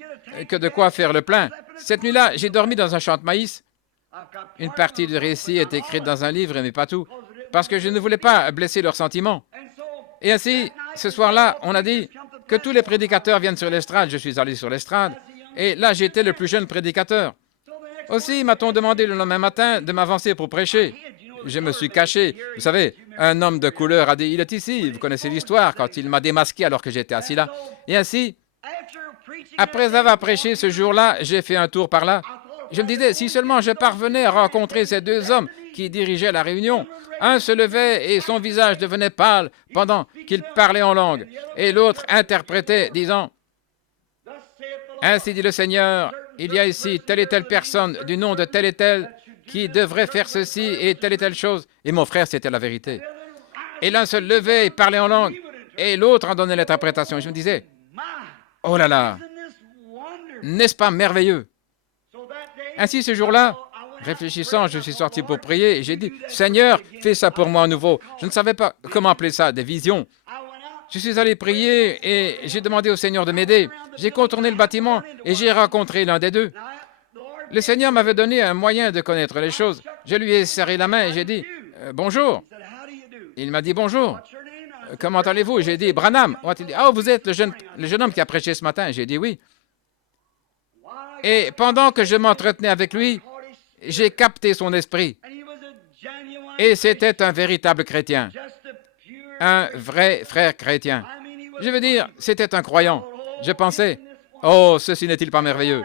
que de quoi faire le plein. Cette nuit-là, j'ai dormi dans un champ de maïs. Une partie du récit est écrite dans un livre, mais pas tout, parce que je ne voulais pas blesser leurs sentiments. Et ainsi, ce soir-là, on a dit que tous les prédicateurs viennent sur l'estrade. Je suis allé sur l'estrade, et là, j'étais le plus jeune prédicateur. Aussi, m'a-t-on demandé le lendemain matin de m'avancer pour prêcher. Je me suis caché. Vous savez, un homme de couleur a dit, il est ici. Vous connaissez l'histoire, quand il m'a démasqué alors que j'étais assis là. Et ainsi, après avoir prêché ce jour-là, j'ai fait un tour par là. Je me disais, si seulement je parvenais à rencontrer ces deux hommes qui dirigeaient la réunion. Un se levait et son visage devenait pâle pendant qu'il parlait en langue, et l'autre interprétait, disant, « Ainsi dit le Seigneur, il y a ici telle et telle personne du nom de telle et telle qui devrait faire ceci et telle chose. » Et mon frère, c'était la vérité. Et l'un se levait et parlait en langue, et l'autre en donnait l'interprétation. Et je me disais, « Oh là là, n'est-ce pas merveilleux ?» Ainsi, ce jour-là, réfléchissant, je suis sorti pour prier et j'ai dit, « Seigneur, fais ça pour moi à nouveau. » Je ne savais pas comment appeler ça, des visions. Je suis allé prier et j'ai demandé au Seigneur de m'aider. J'ai contourné le bâtiment et j'ai rencontré l'un des deux. Le Seigneur m'avait donné un moyen de connaître les choses. Je lui ai serré la main et j'ai dit, « Bonjour. » Il m'a dit, « Bonjour. Comment allez-vous ?» J'ai dit, « Branham. » Il dit, « Oh, vous êtes le jeune homme qui a prêché ce matin. » J'ai dit, « Oui. » Et pendant que je m'entretenais avec lui, j'ai capté son esprit. Et c'était un véritable chrétien. Un vrai frère chrétien. Je veux dire, c'était un croyant. Je pensais, oh, ceci n'est-il pas merveilleux?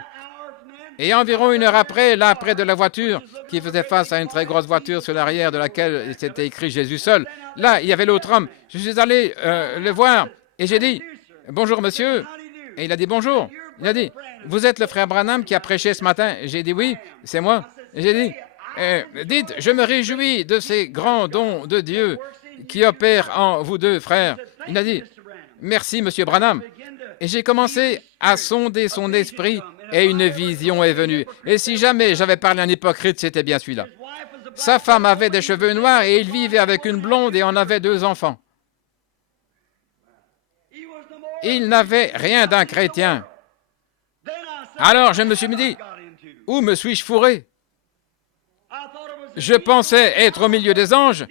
Et environ 1 heure après, là, près de la voiture, qui faisait face à une très grosse voiture sur l'arrière de laquelle c'était écrit Jésus seul, là, il y avait l'autre homme. Je suis allé le voir et j'ai dit, bonjour monsieur. Et il a dit bonjour. Il a dit, vous êtes le frère Branham qui a prêché ce matin? J'ai dit oui, c'est moi. Et j'ai dit, dites, je me réjouis de ces grands dons de Dieu qui opèrent en vous deux, frères. Il a dit, merci, monsieur Branham. Et j'ai commencé à sonder son esprit et une vision est venue. Et si jamais j'avais parlé à un hypocrite, c'était bien celui-là. Sa femme avait des cheveux noirs et il vivait avec une blonde et en avait 2 enfants. Il n'avait rien d'un chrétien. Alors je me suis dit, où me suis-je fourré? Je pensais être au milieu des anges,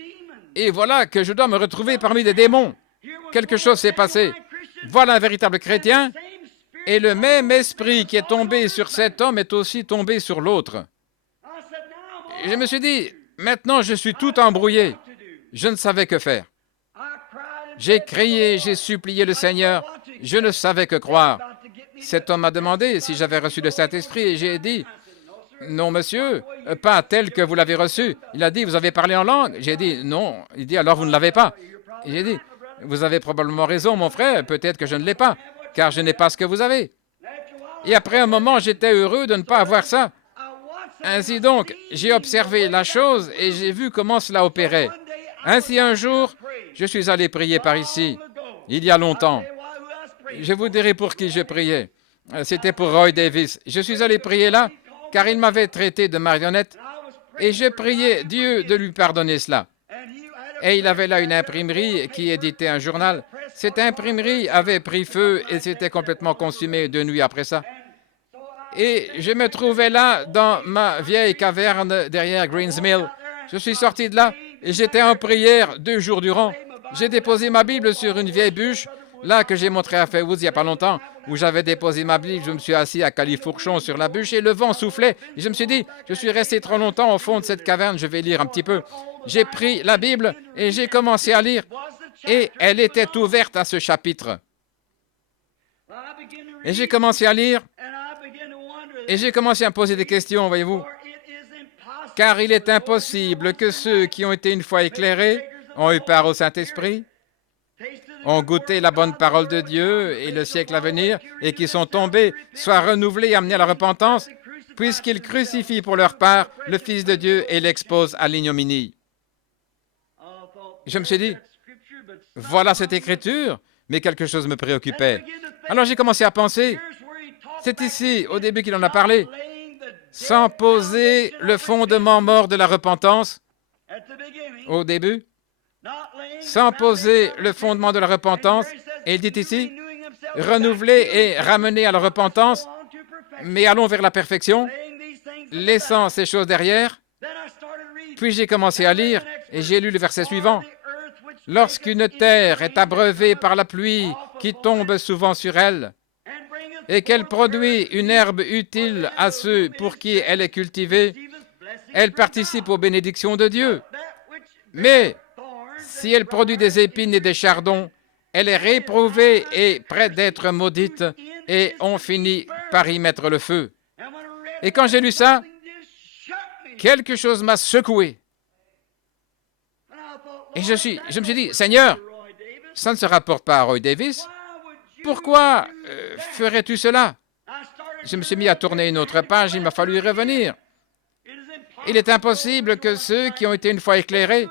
et voilà que je dois me retrouver parmi des démons. Quelque chose s'est passé. Voilà un véritable chrétien, et le même esprit qui est tombé sur cet homme est aussi tombé sur l'autre. Je me suis dit, maintenant je suis tout embrouillé. Je ne savais que faire. J'ai crié, j'ai supplié le Seigneur, je ne savais que croire. Cet homme m'a demandé si j'avais reçu le Saint-Esprit et j'ai dit, non monsieur, pas tel que vous l'avez reçu. Il a dit, vous avez parlé en langue? J'ai dit, non. Il dit, alors vous ne l'avez pas. Et j'ai dit, vous avez probablement raison mon frère, peut-être que je ne l'ai pas, car je n'ai pas ce que vous avez. Et après un moment, j'étais heureux de ne pas avoir ça. Ainsi donc, j'ai observé la chose et j'ai vu comment cela opérait. Ainsi un jour, je suis allé prier par ici, il y a longtemps. Je vous dirai pour qui je priais. C'était pour Roy Davis. Je suis allé prier là, car il m'avait traité de marionnette, et je priais Dieu de lui pardonner cela. Et il avait là une imprimerie qui éditait un journal. Cette imprimerie avait pris feu et s'était complètement consumée 2 nuits après ça. Et je me trouvais là, dans ma vieille caverne derrière Greens Mill. Je suis sorti de là et j'étais en prière 2 jours durant. J'ai déposé ma Bible sur une vieille bûche, là que j'ai montré à Fairwoods il n'y a pas longtemps, où j'avais déposé ma Bible. Je me suis assis à califourchon sur la bûche et le vent soufflait. Et je me suis dit, je suis resté trop longtemps au fond de cette caverne, je vais lire un petit peu. J'ai pris la Bible et j'ai commencé à lire. Et elle était ouverte à ce chapitre. Et j'ai commencé à lire. Et j'ai commencé à me poser des questions, voyez-vous. Car il est impossible que ceux qui ont été une fois éclairés, ont eu part au Saint-Esprit, ont goûté la bonne parole de Dieu et le siècle à venir, et qui sont tombés, soient renouvelés et amenés à la repentance, puisqu'ils crucifient pour leur part le Fils de Dieu et l'exposent à l'ignominie. Je me suis dit, voilà cette écriture, mais quelque chose me préoccupait. Alors j'ai commencé à penser, c'est ici, au début qu'il en a parlé, sans poser le fondement mort de la repentance, au début, sans poser le fondement de la repentance, et il dit ici, renouveler et ramener à la repentance, mais allons vers la perfection, laissant ces choses derrière. Puis j'ai commencé à lire, et j'ai lu le verset suivant. Lorsqu'une terre est abreuvée par la pluie qui tombe souvent sur elle, et qu'elle produit une herbe utile à ceux pour qui elle est cultivée, elle participe aux bénédictions de Dieu. Mais si elle produit des épines et des chardons, elle est réprouvée et prête d'être maudite, et on finit par y mettre le feu. Et quand j'ai lu ça, quelque chose m'a secoué. Et je me suis dit, Seigneur, ça ne se rapporte pas à Roy Davis. Pourquoi ferais-tu cela? Je me suis mis à tourner une autre page, il m'a fallu y revenir. Il est impossible que ceux qui ont été une fois éclairés,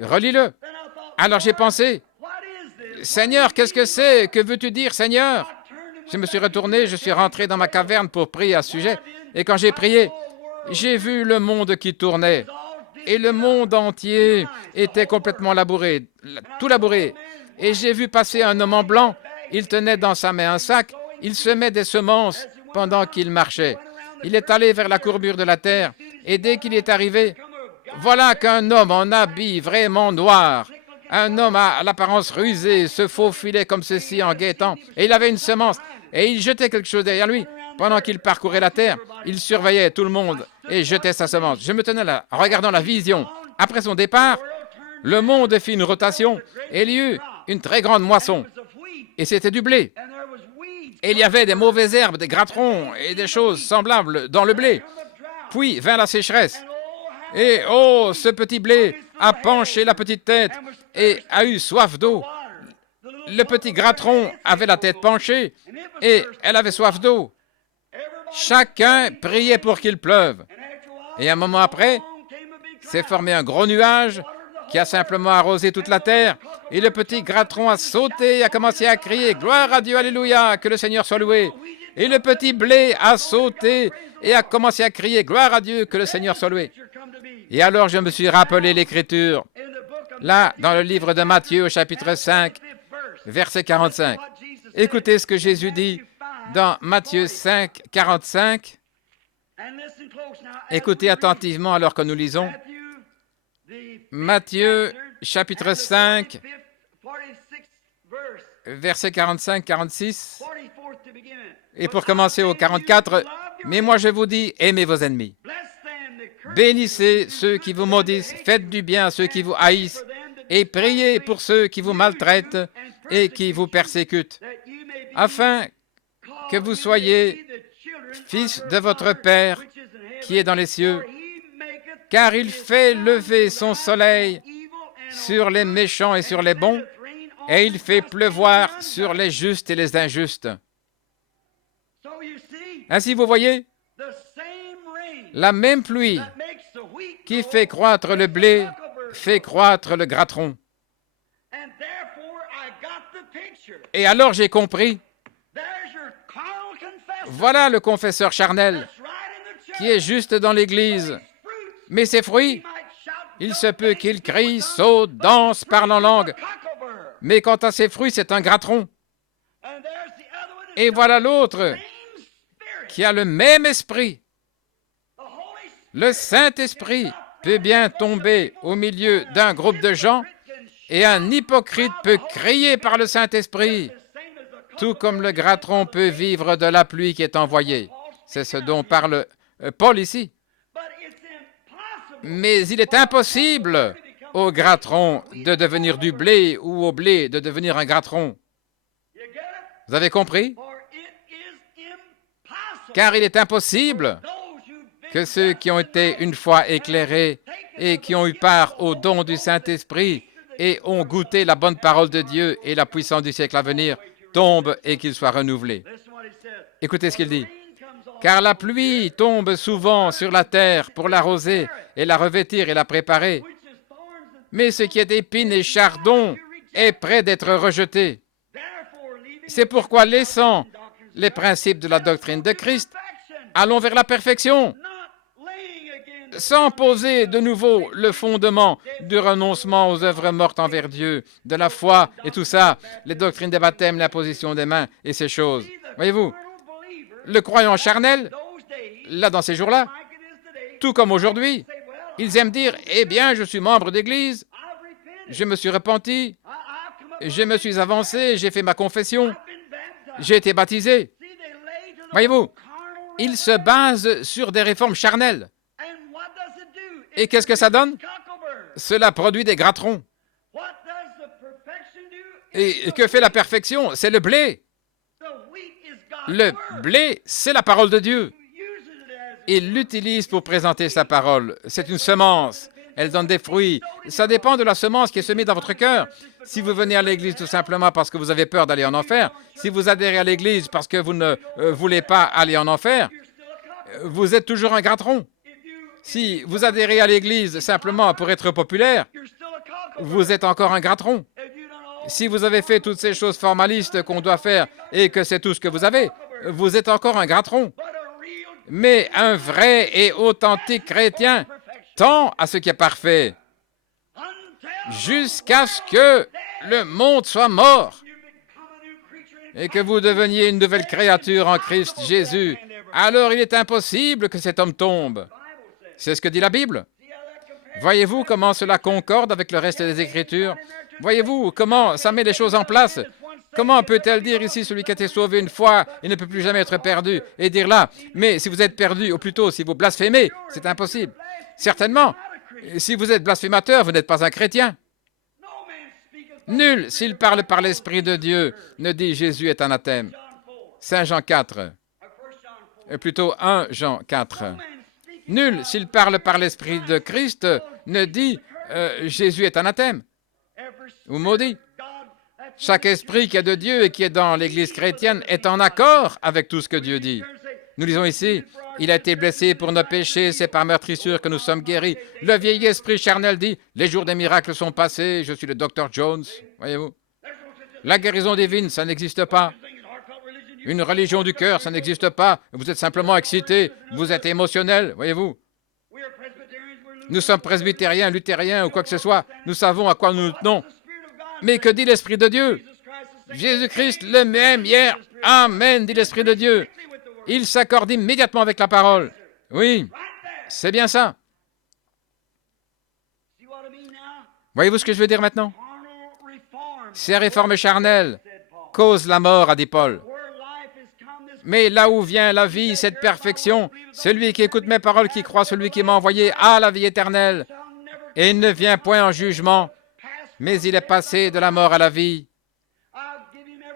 relis-le. Alors j'ai pensé, Seigneur, qu'est-ce que c'est? Que veux-tu dire, Seigneur? Je me suis retourné, je suis rentré dans ma caverne pour prier à ce sujet. Et quand j'ai prié, j'ai vu le monde qui tournait. Et le monde entier était complètement labouré, tout labouré. Et j'ai vu passer un homme en blanc. Il tenait dans sa main un sac. Il semait des semences pendant qu'il marchait. Il est allé vers la courbure de la terre. Et dès qu'il est arrivé, voilà qu'un homme en habit vraiment noir, un homme à l'apparence rusée, se faufilait comme ceci en guettant. Et il avait une semence. Et il jetait quelque chose derrière lui. Pendant qu'il parcourait la terre, il surveillait tout le monde et jetait sa semence. Je me tenais là, en regardant la vision. Après son départ, le monde fit une rotation et il y eut une très grande moisson. Et c'était du blé. Et il y avait des mauvaises herbes, des gratterons et des choses semblables dans le blé. Puis vint la sécheresse. Et oh, ce petit blé a penché la petite tête et a eu soif d'eau. Le petit gratteron avait la tête penchée et elle avait soif d'eau. Chacun priait pour qu'il pleuve. Et un moment après, s'est formé un gros nuage qui a simplement arrosé toute la terre. Et le petit gratteron a sauté et a commencé à crier « Gloire à Dieu, Alléluia, que le Seigneur soit loué !» Et le petit blé a sauté et a commencé à crier « Gloire à Dieu, que le Seigneur soit loué !» Et alors je me suis rappelé l'Écriture. Là, dans le livre de Matthieu, au chapitre 5, verset 45. Écoutez ce que Jésus dit dans Matthieu 5, 45. Écoutez attentivement alors que nous lisons. Matthieu, chapitre 5, verset 45, 46. Et pour commencer au 44, « Mais moi je vous dis, aimez vos ennemis. Bénissez ceux qui vous maudissent, faites du bien à ceux qui vous haïssent, et priez pour ceux qui vous maltraitent et qui vous persécutent, afin que vous soyez fils de votre Père qui est dans les cieux, car il fait lever son soleil sur les méchants et sur les bons, et il fait pleuvoir sur les justes et les injustes. » Ainsi, vous voyez, la même pluie qui fait croître le blé fait croître le gratteron. Et alors j'ai compris, voilà le confesseur charnel qui est juste dans l'église, mais ses fruits, il se peut qu'il crie, saute, danse, parle en langue, mais quant à ses fruits, c'est un gratteron. Et voilà l'autre qui a le même esprit. Le Saint-Esprit peut bien tomber au milieu d'un groupe de gens et un hypocrite peut crier par le Saint-Esprit, tout comme le gratteron peut vivre de la pluie qui est envoyée. C'est ce dont parle Paul ici. Mais il est impossible au gratteron de devenir du blé ou au blé de devenir un gratteron. Vous avez compris? Car il est impossible que ceux qui ont été une fois éclairés et qui ont eu part au don du Saint-Esprit et ont goûté la bonne parole de Dieu et la puissance du siècle à venir tombent et qu'ils soient renouvelés. Écoutez ce qu'il dit. Car la pluie tombe souvent sur la terre pour l'arroser et la revêtir et la préparer. Mais ce qui est épine et chardon est prêt d'être rejeté. C'est pourquoi, laissant les principes de la doctrine de Christ, allons vers la perfection, sans poser de nouveau le fondement du renoncement aux œuvres mortes envers Dieu, de la foi et tout ça, les doctrines des baptêmes, l'imposition des mains et ces choses. Voyez-vous, le croyant charnel, là dans ces jours-là, tout comme aujourd'hui, ils aiment dire « Eh bien, je suis membre d'église, je me suis repenti, je me suis avancé, j'ai fait ma confession, j'ai été baptisé. » Voyez-vous, ils se basent sur des réformes charnelles. Et qu'est-ce que ça donne? cela produit des gratterons. Et que fait la perfection? C'est le blé. Le blé, c'est la parole de Dieu. Il l'utilise pour présenter sa parole. C'est une semence. Elle donne des fruits. Ça dépend de la semence qui est semée dans votre cœur. Si vous venez à l'église tout simplement parce que vous avez peur d'aller en enfer, si vous adhérez à l'église parce que vous ne voulez pas aller en enfer, vous êtes toujours un gratteron. Si vous adhérez à l'église simplement pour être populaire, vous êtes encore un gratteron. Si vous avez fait toutes ces choses formalistes qu'on doit faire et que c'est tout ce que vous êtes encore un gratteron. Mais un vrai et authentique chrétien tend à ce qui est parfait, jusqu'à ce que le monde soit mort et que vous deveniez une nouvelle créature en Christ Jésus. Alors il est impossible que cet homme tombe. C'est ce que dit la Bible. Voyez-vous comment cela concorde avec le reste des Écritures? Voyez-vous comment ça met les choses en place? Comment peut-elle dire ici, celui qui a été sauvé une fois, il ne peut plus jamais être perdu, et dire là, mais si vous êtes perdu, ou plutôt si vous blasphémez, c'est impossible. Certainement, si vous êtes blasphémateur, vous n'êtes pas un chrétien. Nul, s'il parle par l'Esprit de Dieu, ne dit Jésus est anathème. Saint Jean 4, plutôt 1 Jean 4. Nul, s'il parle par l'Esprit de Christ, ne dit Jésus est anathème ou maudit. Chaque esprit qui est de Dieu et qui est dans l'Église chrétienne est en accord avec tout ce que Dieu dit. Nous lisons ici, il a été blessé pour nos péchés, c'est par meurtrissure que nous sommes guéris. Le vieil esprit charnel dit, les jours des miracles sont passés, je suis le Dr Jones, voyez-vous. La guérison divine, ça n'existe pas. Une religion du cœur, ça n'existe pas. Vous êtes simplement excité, vous êtes émotionnel, voyez-vous. Nous sommes presbytériens, luthériens ou quoi que ce soit. Nous savons à quoi nous nous tenons. Mais que dit l'Esprit de Dieu? Jésus-Christ le même hier. Amen, dit l'Esprit de Dieu. Il s'accorde immédiatement avec la parole. Oui, c'est bien ça. Voyez-vous ce que je veux dire maintenant? Ces réformes charnelles causent la mort, a dit Paul. Mais là où vient la vie, cette perfection, celui qui écoute mes paroles, qui croit celui qui m'a envoyé, a la vie éternelle. Et il ne vient point en jugement, mais il est passé de la mort à la vie.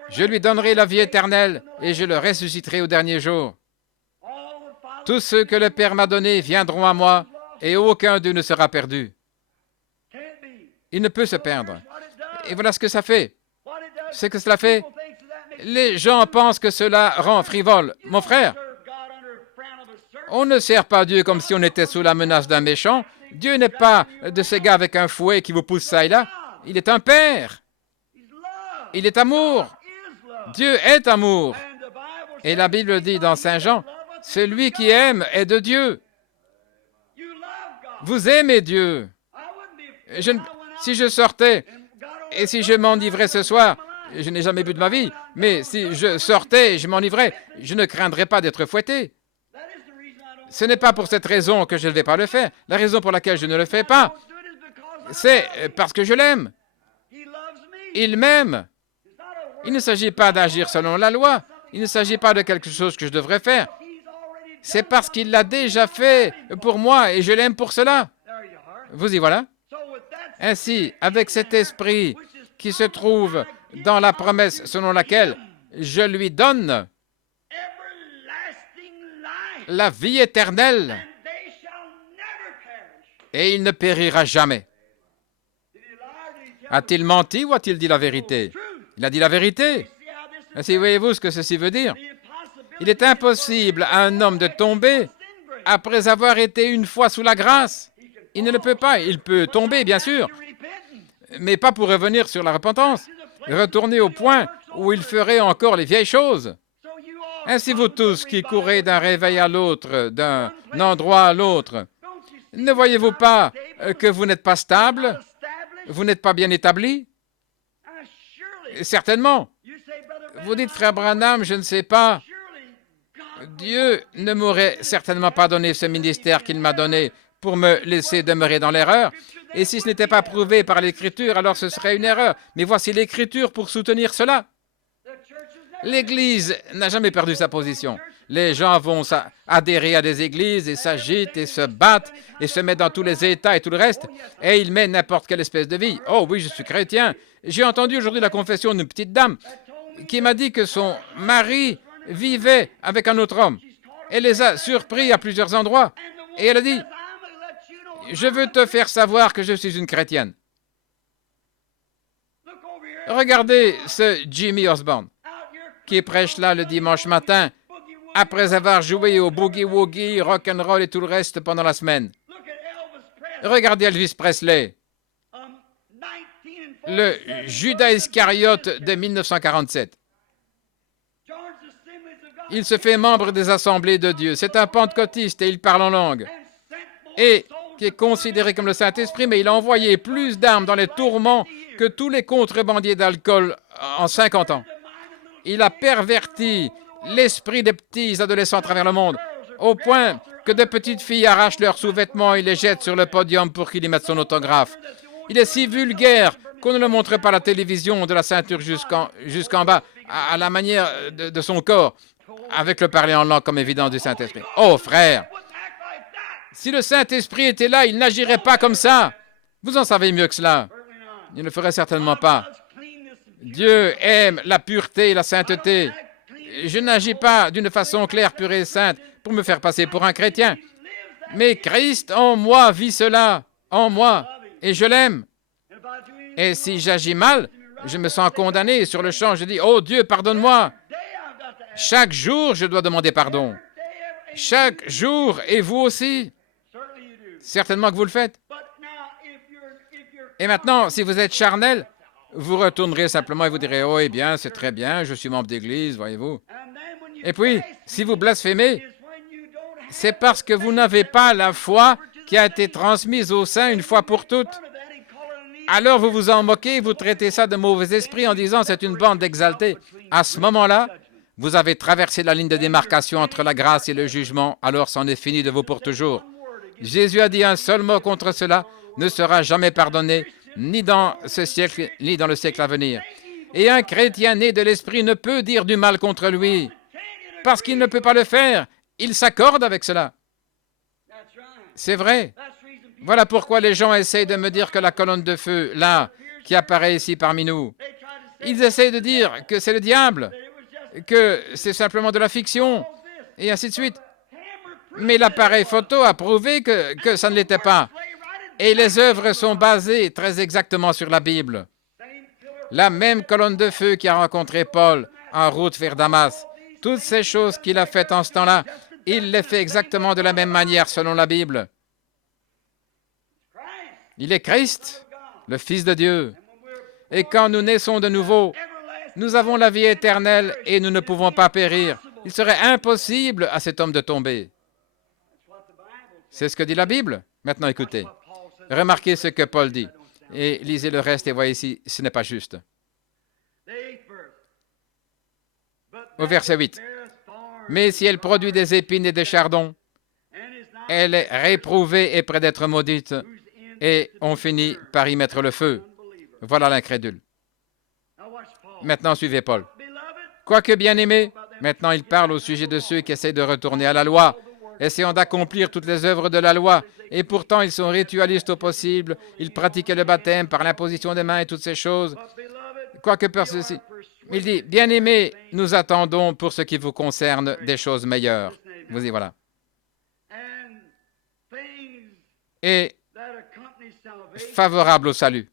Je lui donnerai la vie éternelle et je le ressusciterai au dernier jour. Tous ceux que le Père m'a donnés viendront à moi et aucun d'eux ne sera perdu. Il ne peut se perdre. Et voilà ce que ça fait. Ce que cela fait, les gens pensent que cela rend frivole. Mon frère, on ne sert pas Dieu comme si on était sous la menace d'un méchant. Dieu n'est pas de ces gars avec un fouet qui vous pousse ça et là. Il est un père. Il est amour. Dieu est amour. Et la Bible dit dans Saint Jean, celui qui aime est de Dieu. Vous aimez Dieu. Si je sortais et si je m'enivrais ce soir, je n'ai jamais bu de ma vie, mais si je sortais et je m'enivrais, je ne craindrais pas d'être fouetté. Ce n'est pas pour cette raison que je ne vais pas le faire. La raison pour laquelle je ne le fais pas, c'est parce que je l'aime. Il m'aime. Il ne s'agit pas d'agir selon la loi. Il ne s'agit pas de quelque chose que je devrais faire. C'est parce qu'il l'a déjà fait pour moi et je l'aime pour cela. Vous y voilà. Ainsi, avec cet esprit qui se trouve dans la promesse selon laquelle je lui donne la vie éternelle et il ne périra jamais. A-t-il menti ou a-t-il dit la vérité? Il a dit la vérité. Ainsi, voyez-vous ce que ceci veut dire? Il est impossible à un homme de tomber après avoir été une fois sous la grâce. Il ne le peut pas. Il peut tomber, bien sûr, mais pas pour revenir sur la repentance. Retourner au point où il ferait encore les vieilles choses. Ainsi, vous tous qui courez d'un réveil à l'autre, d'un endroit à l'autre, ne voyez-vous pas que vous n'êtes pas stable? Vous n'êtes pas bien établi? Certainement. Vous dites, frère Branham, je ne sais pas. Dieu ne m'aurait certainement pas donné ce ministère qu'il m'a donné pour me laisser demeurer dans l'erreur. Et si ce n'était pas prouvé par l'Écriture, alors ce serait une erreur. Mais voici l'Écriture pour soutenir cela. L'Église n'a jamais perdu sa position. Les gens vont adhérer à des églises et s'agitent et se battent et se mettent dans tous les États et tout le reste. Et ils mènent n'importe quelle espèce de vie. Oh oui, je suis chrétien. J'ai entendu aujourd'hui la confession d'une petite dame qui m'a dit que son mari vivait avec un autre homme. Elle les a surpris à plusieurs endroits. Et elle a dit, je veux te faire savoir que je suis une chrétienne. Regardez ce Jimmy Osborne qui prêche là le dimanche matin après avoir joué au boogie-woogie, rock'n'roll et tout le reste pendant la semaine. Regardez Elvis Presley, le Judas Iscariote de 1947. Il se fait membre des assemblées de Dieu. C'est un pentecôtiste et il parle en langue. Et qui est considéré comme le Saint-Esprit, mais il a envoyé plus d'armes dans les tourments que tous les contrebandiers d'alcool en 50 ans. Il a perverti l'esprit des petits adolescents à travers le monde, au point que de petites filles arrachent leurs sous-vêtements et les jettent sur le podium pour qu'il y mette son autographe. Il est si vulgaire qu'on ne le montre pas à la télévision de la ceinture jusqu'en bas, à la manière de son corps, avec le parler en langue comme évidence du Saint-Esprit. Oh, frère! Si le Saint-Esprit était là, il n'agirait pas comme ça. Vous en savez mieux que cela. Il ne le ferait certainement pas. Dieu aime la pureté et la sainteté. Je n'agis pas d'une façon claire, pure et sainte pour me faire passer pour un chrétien. Mais Christ en moi vit cela, en moi, et je l'aime. Et si j'agis mal, je me sens condamné. Sur le champ, je dis, oh Dieu, pardonne-moi. Chaque jour, je dois demander pardon. Chaque jour, et vous aussi. Certainement que vous le faites. Et maintenant, si vous êtes charnel, vous retournerez simplement et vous direz, oh, eh bien, c'est très bien, je suis membre d'église, voyez-vous. Et puis, si vous blasphémez, c'est parce que vous n'avez pas la foi qui a été transmise au sein une fois pour toutes. Alors vous vous en moquez, vous traitez ça de mauvais esprit en disant c'est une bande d'exaltés. À ce moment-là, vous avez traversé la ligne de démarcation entre la grâce et le jugement, alors c'en est fini de vous pour toujours. Jésus a dit un seul mot contre cela, ne sera jamais pardonné, ni dans ce siècle, ni dans le siècle à venir. Et un chrétien né de l'esprit ne peut dire du mal contre lui, parce qu'il ne peut pas le faire. Il s'accorde avec cela. C'est vrai. Voilà pourquoi les gens essayent de me dire que la colonne de feu, là, qui apparaît ici parmi nous, ils essayent de dire que c'est le diable, que c'est simplement de la fiction, et ainsi de suite. Mais l'appareil photo a prouvé que ça ne l'était pas. Et les œuvres sont basées très exactement sur la Bible. La même colonne de feu qui a rencontré Paul en route vers Damas, toutes ces choses qu'il a faites en ce temps-là, il les fait exactement de la même manière selon la Bible. Il est Christ, le Fils de Dieu. Et quand nous naissons de nouveau, nous avons la vie éternelle et nous ne pouvons pas périr. Il serait impossible à cet homme de tomber. C'est ce que dit la Bible. Maintenant, écoutez. Remarquez ce que Paul dit. Et lisez le reste et voyez ici, ce n'est pas juste. Au verset 8. Mais si elle produit des épines et des chardons, elle est réprouvée et près d'être maudite, et on finit par y mettre le feu. Voilà l'incrédule. Maintenant, suivez Paul. Quoique bien-aimés, maintenant il parle au sujet de ceux qui essaient de retourner à la loi, essayant d'accomplir toutes les œuvres de la loi, et pourtant ils sont ritualistes au possible, ils pratiquaient le baptême par l'imposition des mains et toutes ces choses. Quoique par ceci, il dit, bien-aimés, nous attendons pour ce qui vous concerne des choses meilleures. Vous y voilà. Et favorable au salut.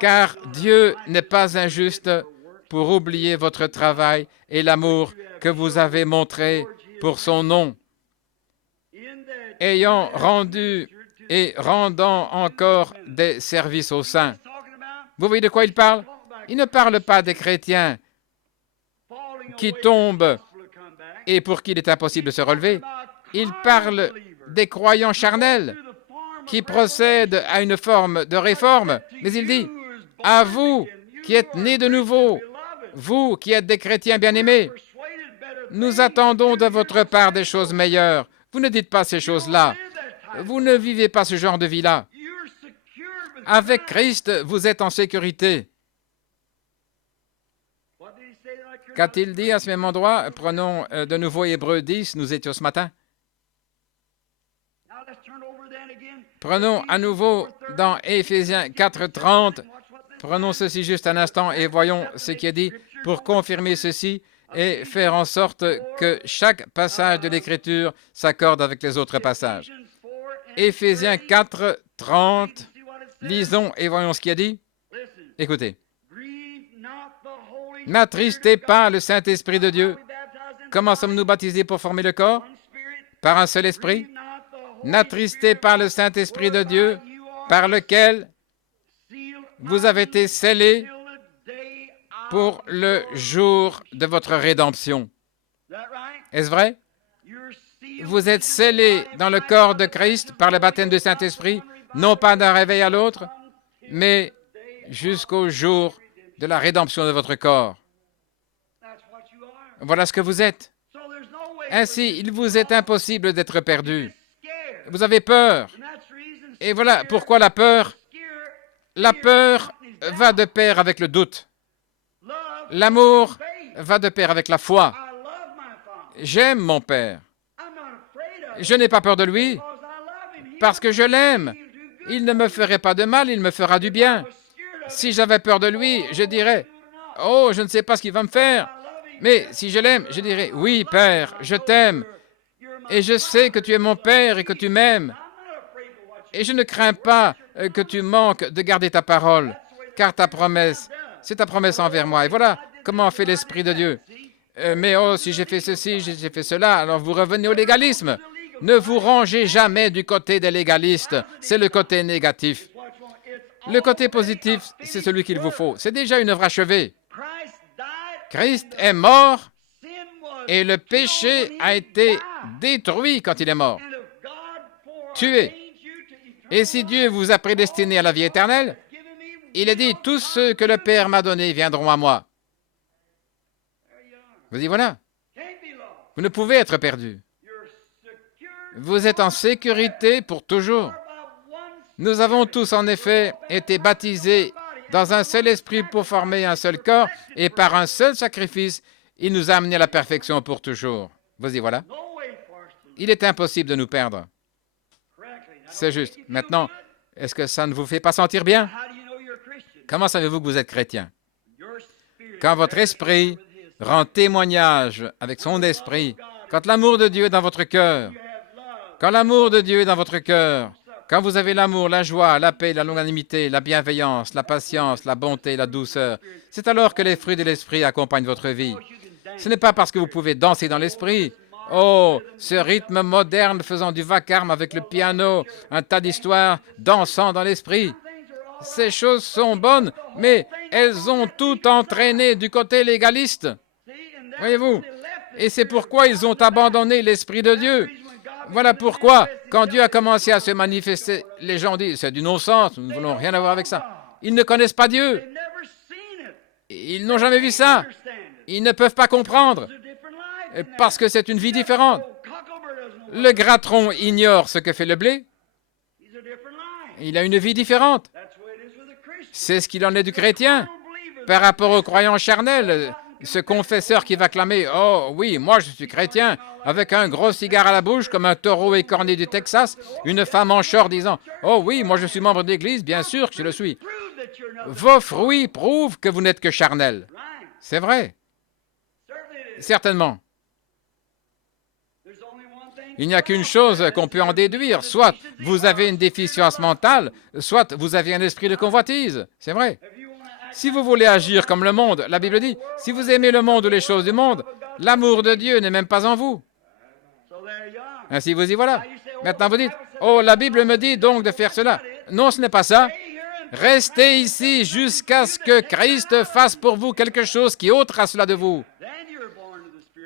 Car Dieu n'est pas injuste pour oublier votre travail et l'amour que vous avez montré pour son nom, ayant rendu et rendant encore des services aux saints. Vous voyez de quoi il parle? Il ne parle pas des chrétiens qui tombent et pour qui il est impossible de se relever. Il parle des croyants charnels qui procèdent à une forme de réforme. Mais il dit, à vous qui êtes nés de nouveau, vous qui êtes des chrétiens bien-aimés, nous attendons de votre part des choses meilleures. Vous ne dites pas ces choses-là. Vous ne vivez pas ce genre de vie-là. Avec Christ, vous êtes en sécurité. Qu'a-t-il dit à ce même endroit? Prenons de nouveau Hébreux 10, nous étions ce matin. Prenons à nouveau dans Éphésiens 4:30. Prenons ceci juste un instant et voyons ce qui est dit pour confirmer ceci et faire en sorte que chaque passage de l'Écriture s'accorde avec les autres passages. Éphésiens 4:30. Lisons et voyons ce qui est dit. Écoutez. N'attristez pas le Saint-Esprit de Dieu. Comment sommes-nous baptisés pour former le corps? Par un seul esprit. N'attristez pas le Saint-Esprit de Dieu, par lequel vous avez été scellés pour le jour de votre rédemption. Est-ce vrai? Vous êtes scellés dans le corps de Christ par le baptême du Saint-Esprit, non pas d'un réveil à l'autre, mais jusqu'au jour de la rédemption de votre corps. Voilà ce que vous êtes. Ainsi, il vous est impossible d'être perdu. Vous avez peur. Et voilà pourquoi la peur va de pair avec le doute. L'amour va de pair avec la foi. J'aime mon Père. Je n'ai pas peur de lui parce que je l'aime. Il ne me ferait pas de mal, il me fera du bien. Si j'avais peur de lui, je dirais, « Oh, je ne sais pas ce qu'il va me faire. » Mais si je l'aime, je dirais, « Oui, Père, je t'aime. Et je sais que tu es mon Père et que tu m'aimes. Et je ne crains pas que tu manques de garder ta parole, car ta promesse, c'est ta promesse envers moi. » Et voilà comment fait l'Esprit de Dieu. Mais oh, si j'ai fait ceci, j'ai fait cela, alors vous revenez au légalisme. Ne vous rangez jamais du côté des légalistes. C'est le côté négatif. Le côté positif, c'est celui qu'il vous faut. C'est déjà une œuvre achevée. Christ est mort et le péché a été détruit quand il est mort. Tué. Et si Dieu vous a prédestiné à la vie éternelle, il a dit, tous ceux que le Père m'a donnés viendront à moi. Vous dites, voilà. Vous ne pouvez être perdu. Vous êtes en sécurité pour toujours. Nous avons tous en effet été baptisés dans un seul esprit pour former un seul corps et par un seul sacrifice, il nous a amenés à la perfection pour toujours. Vous dites, voilà. Il est impossible de nous perdre. C'est juste. Maintenant, est-ce que ça ne vous fait pas sentir bien? Comment savez-vous que vous êtes chrétien? Quand votre esprit rend témoignage avec son esprit, quand l'amour de Dieu est dans votre cœur, quand l'amour de Dieu est dans votre cœur, quand vous avez l'amour, la joie, la paix, la longanimité, la bienveillance, la patience, la bonté, la douceur, c'est alors que les fruits de l'esprit accompagnent votre vie. Ce n'est pas parce que vous pouvez danser dans l'esprit. Oh, ce rythme moderne faisant du vacarme avec le piano, un tas d'histoires dansant dans l'esprit. Ces choses sont bonnes, mais elles ont tout entraîné du côté légaliste. Voyez-vous? Et c'est pourquoi ils ont abandonné l'Esprit de Dieu. Voilà pourquoi, quand Dieu a commencé à se manifester, les gens disent, c'est du non-sens, nous ne voulons rien avoir avec ça. Ils ne connaissent pas Dieu. Ils n'ont jamais vu ça. Ils ne peuvent pas comprendre, parce que c'est une vie différente. Le gratron ignore ce que fait le blé. Il a une vie différente. C'est ce qu'il en est du chrétien. Par rapport aux croyants charnels, ce confesseur qui va clamer « Oh oui, moi je suis chrétien », avec un gros cigare à la bouche comme un taureau écorné du Texas, une femme en short disant « Oh oui, moi je suis membre d'église, bien sûr que je le suis ». Vos fruits prouvent que vous n'êtes que charnel. C'est vrai. Certainement. Il n'y a qu'une chose qu'on peut en déduire. Soit vous avez une déficience mentale, soit vous avez un esprit de convoitise. C'est vrai. Si vous voulez agir comme le monde, la Bible dit, si vous aimez le monde ou les choses du monde, l'amour de Dieu n'est même pas en vous. Ainsi vous y voilà. Maintenant vous dites, oh, la Bible me dit donc de faire cela. Non, ce n'est pas ça. Restez ici jusqu'à ce que Christ fasse pour vous quelque chose qui ôtera cela de vous.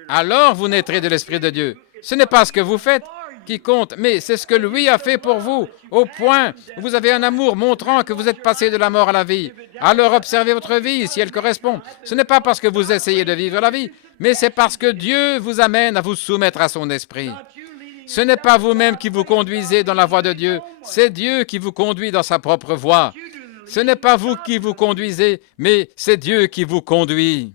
Alors vous naîtrez de l'Esprit de Dieu. Ce n'est pas ce que vous faites qui compte, mais c'est ce que lui a fait pour vous, au point où vous avez un amour montrant que vous êtes passé de la mort à la vie. Alors observez votre vie, si elle correspond. Ce n'est pas parce que vous essayez de vivre la vie, mais c'est parce que Dieu vous amène à vous soumettre à son esprit. Ce n'est pas vous-même qui vous conduisez dans la voie de Dieu, c'est Dieu qui vous conduit dans sa propre voie. Ce n'est pas vous qui vous conduisez, mais c'est Dieu qui vous conduit.